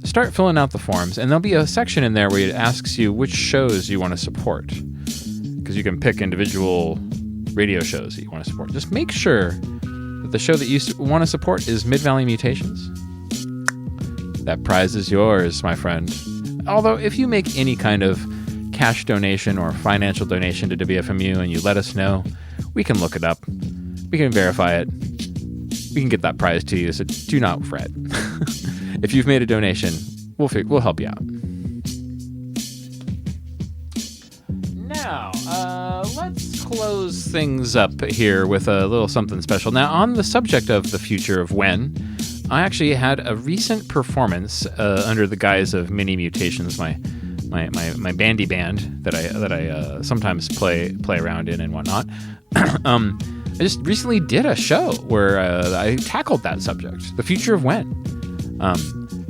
start filling out the forms, and there'll be a section in there where it asks you which shows you want to support. Because you can pick individual radio shows that you want to support. Just make sure that the show that you want to support is Mid-Valley Mutations. That prize is yours, my friend. Although, if you make any kind of cash donation or financial donation to WFMU and you let us know, we can look it up. We can verify it. We can get that prize to you, so do not fret. If you've made a donation, we'll help you out. Now, let's close things up here with a little something special. Now, on the subject of the future of when, I actually had a recent performance under the guise of Mini Mutations, my bandy band that I sometimes play around in and whatnot. I just recently did a show where I tackled that subject, the future of when.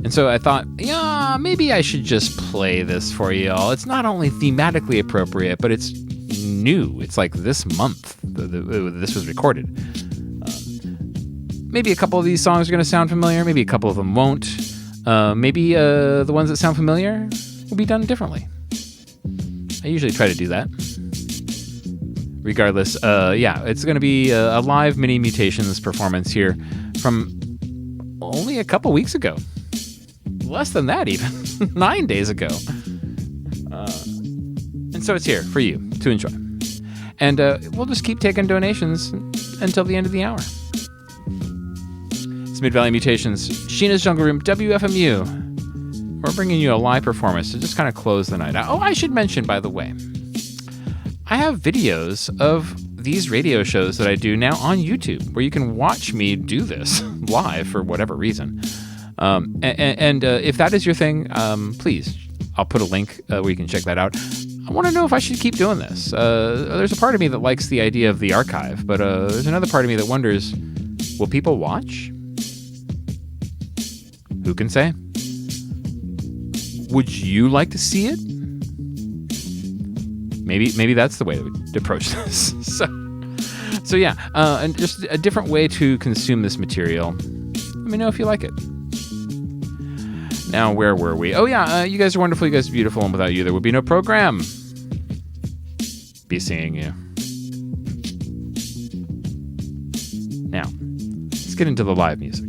And so I thought, yeah, maybe I should just play this for you all. It's not only thematically appropriate, but it's new. It's like this month this was recorded. Maybe a couple of these songs are going to sound familiar. Maybe a couple of them won't. Maybe the ones that sound familiar will be done differently. I usually try to do that. Regardless, it's going to be a live Mini Mutations performance here from only a couple weeks ago. Less than that, even. 9 days ago. And so it's here for you to enjoy. And we'll just keep taking donations until the end of the hour. It's Mid-Valley Mutations, Sheena's Jungle Room, WFMU. We're bringing you a live performance to just kind of close the night out. Oh, I should mention, by the way, I have videos of these radio shows that I do now on YouTube, where you can watch me do this live for whatever reason. And if that is your thing, please, I'll put a link where you can check that out. I want to know if I should keep doing this. There's a part of me that likes the idea of the archive, but there's another part of me that wonders, will people watch? Who can say? Would you like to see it? Maybe that's the way to approach this. So yeah, and just a different way to consume this material. Let me know if you like it. Now, where were we? Oh yeah, you guys are wonderful, you guys are beautiful, and without you there would be no program. Be seeing you. Now, let's get into the live music.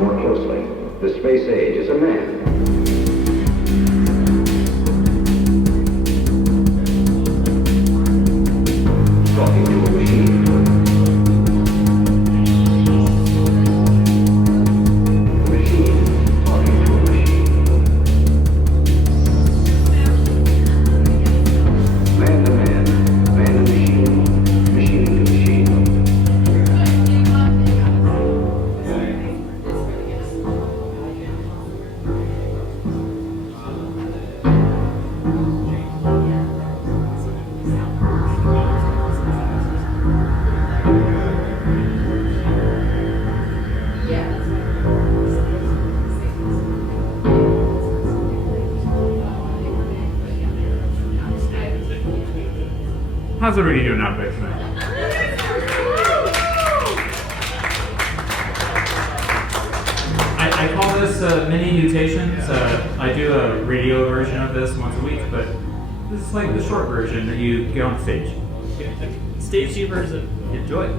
more closely. The space age is a man. Talking to a machine. Machine talking to a machine. Man to man, man to machine, machine to machine. How's everybody doing out there tonight? I call this mini mutations. I do a radio version of this once a week, but this is like the short version that you get on stage. Stage two version. Enjoy it.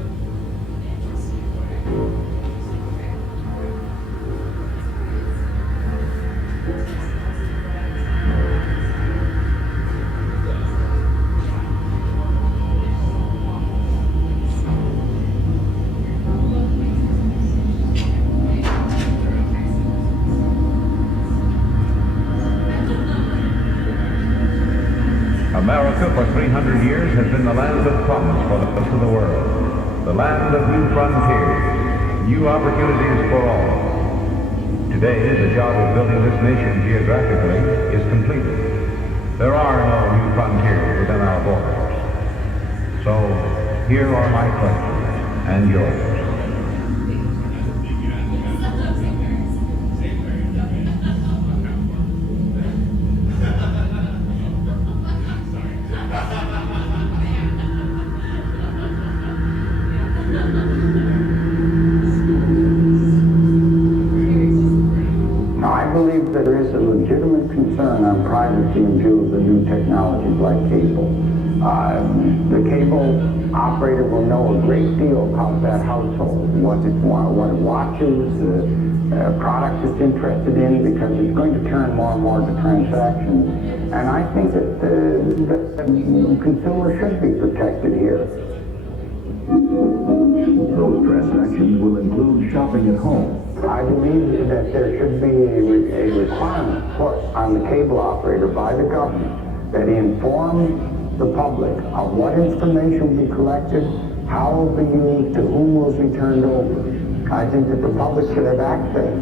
America for 300 years has been the land of promise for the rest of the world. The land of new frontiers, new opportunities for all. Today, the job of building this nation geographically is completed. There are no new frontiers within our borders. So, here are my questions and yours. That there is a legitimate concern on privacy in view of the new technologies like cable. The cable operator will know a great deal about that household, what it watches, the product it's interested in, because it's going to turn more and more to transactions. And I think that the consumer should be protected here. Those transactions will include shopping at home. I believe that there should be a requirement put on the cable operator by the government that he informs the public of what information will be collected, how it will be used, to whom will be turned over. I think that the public should have access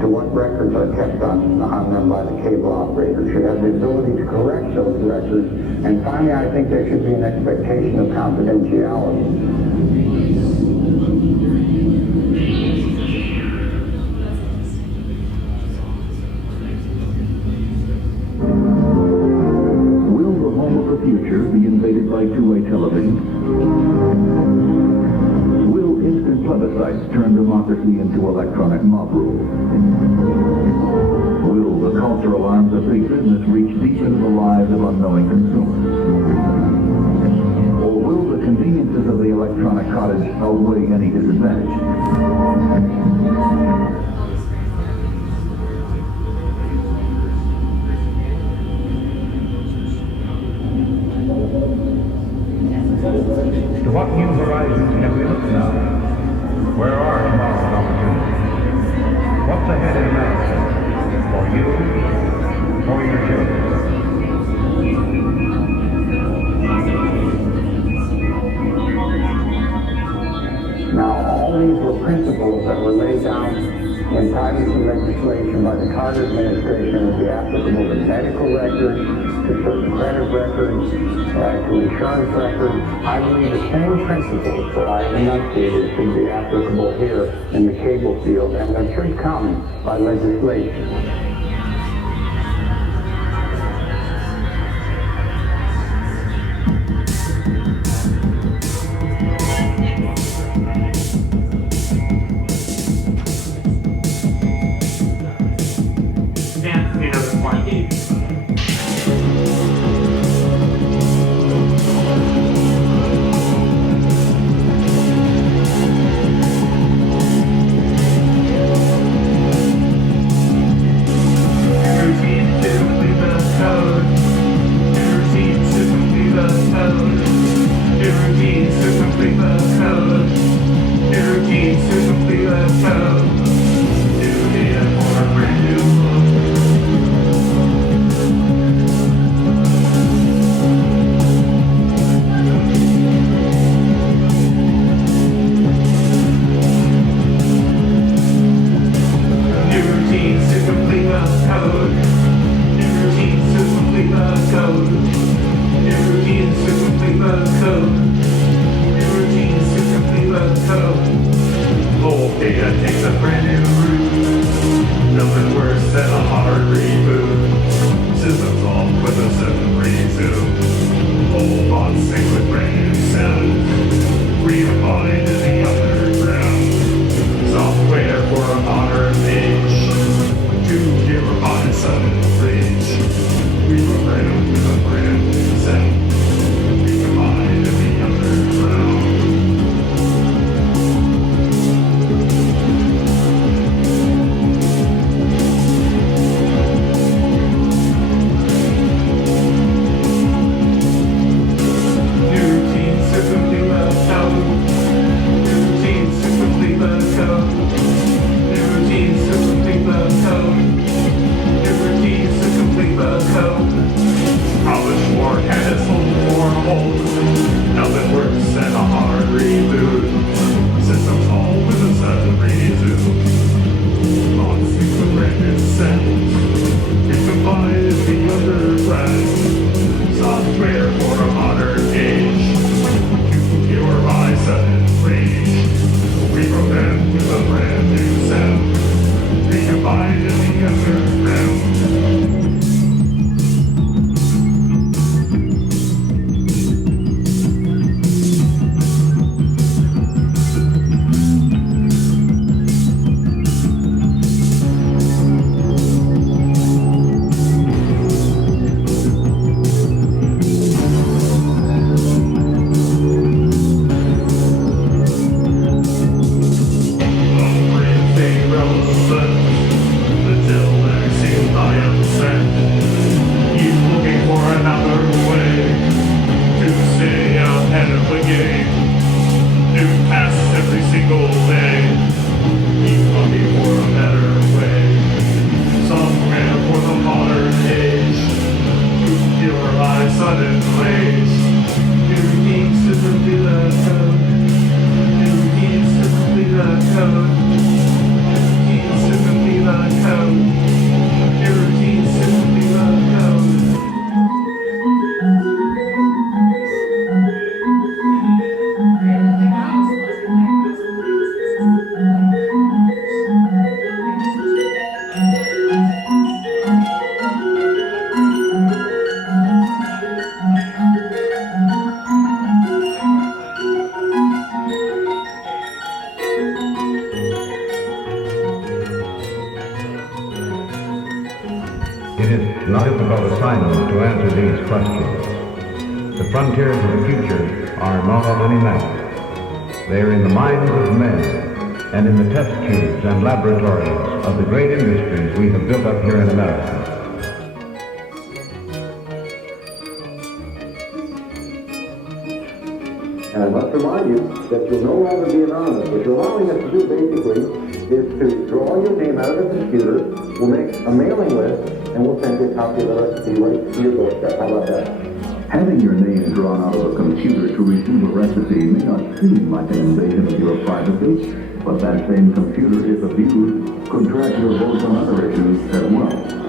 to what records are kept on them by the cable operator, should have the ability to correct those records. And finally, I think there should be an expectation of confidentiality. Future be invaded by two-way television? Will instant plebiscites turn democracy into electronic mob rule? Will the cultural arms of big business reach deep into the lives of unknowing consumers? Or will the conveniences of the electronic cottage outweigh any disadvantage? To what new horizons can we look now? Where are tomorrow's opportunities? What's ahead in America? For you, for your children. Now, all these were principles that were laid down in privacy legislation by the Carter administration would be applicable to medical records, to certain credit records, to insurance records. I believe the same principles that I enunciated should be applicable here in the cable field, and that should come by legislation. It is not a difficult assignment to answer these questions. The frontiers of the future are not on any map. They are in the minds of men and in the test tubes and laboratories of the great industries we have built up here in America. And I must remind you that you'll no longer be anonymous. What you're allowing us to do basically is to draw your name out of the computer, we'll make a mailing list, and we'll send you a copy of the recipe right to your doorstep. How about that? Having your name drawn out of a computer to receive a recipe may not seem like an invasion of your privacy, but that same computer, if abused, could track your votes on other issues as well.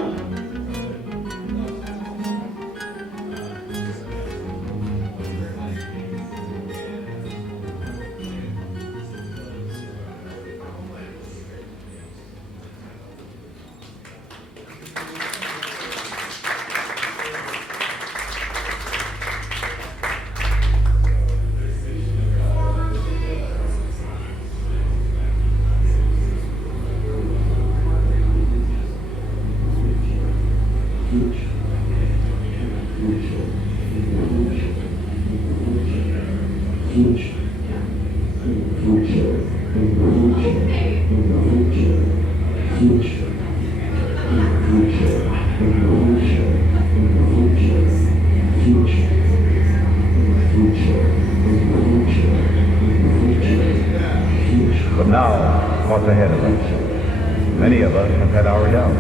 But now, what's ahead of us. Many of us have had our doubts.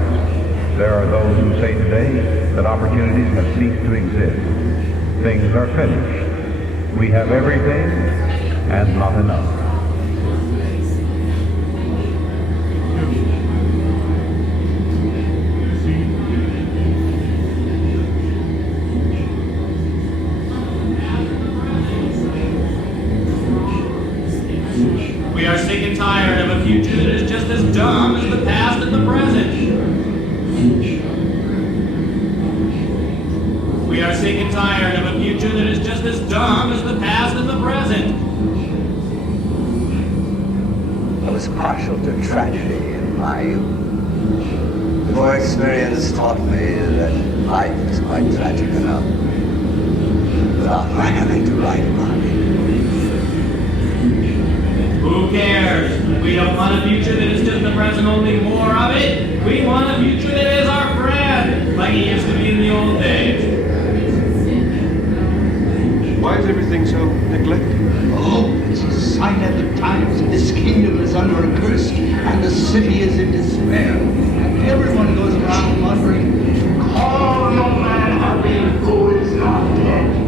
There are those who say today that opportunities have ceased to exist. Things are finished. We have everything and not enough. We are sick and tired of a future that is just as dumb as the past and the present. We are sick and tired of a future that is just as dumb as the past and the present. I was partial to tragedy in my youth. More experience taught me that life is quite tragic enough without my having to write about it. Who cares? We don't want a future that is just the present, only more of it. We want a future that is our friend, like it used to be in the old days. Why is everything so neglected? Oh, it's a sign of the times. This kingdom is under a curse, and the city is in despair. And everyone goes around wondering, call no man happy who is not dead.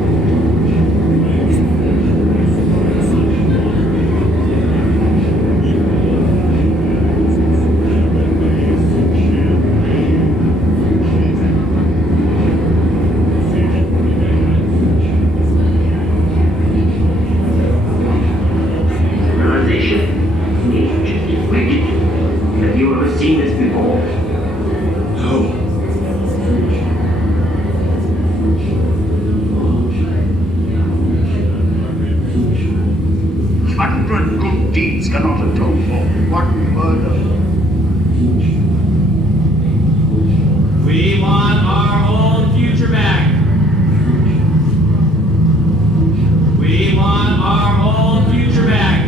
We want our own future back. We want our own future back.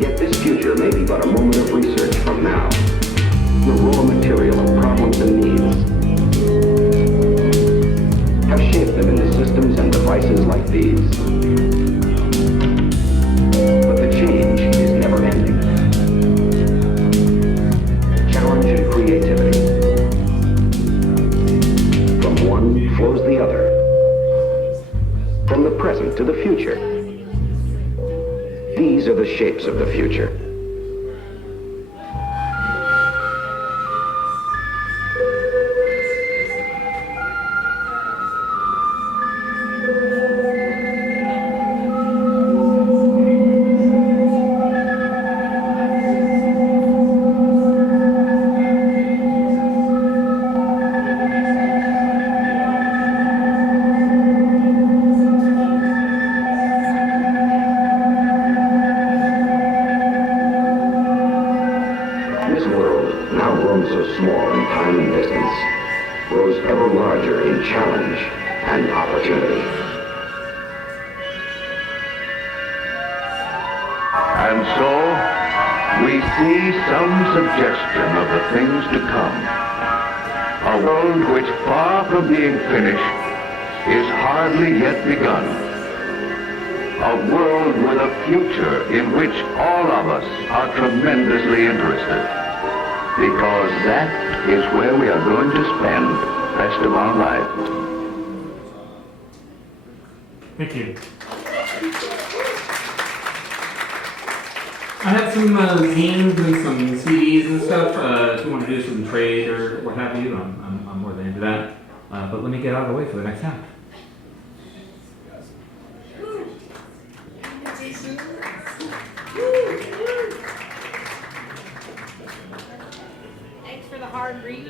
Yet this future may be but a moment of research from now. The raw material of problems and needs have shaped them into systems and devices like these. But the change is never ending. Challenge and creativity. From one flows the other. From the present to the future. These are the shapes of the future. And so, we see some suggestion of the things to come. A world which, far from being finished, is hardly yet begun. A world with a future in which all of us are tremendously interested. Because that is where we are going to spend the rest of our life. Thank you. I have some zines and some CDs and stuff. If you want to do some trade or what have you, I'm more than into that. But let me get out of the way for the next half. Thanks for the hard read.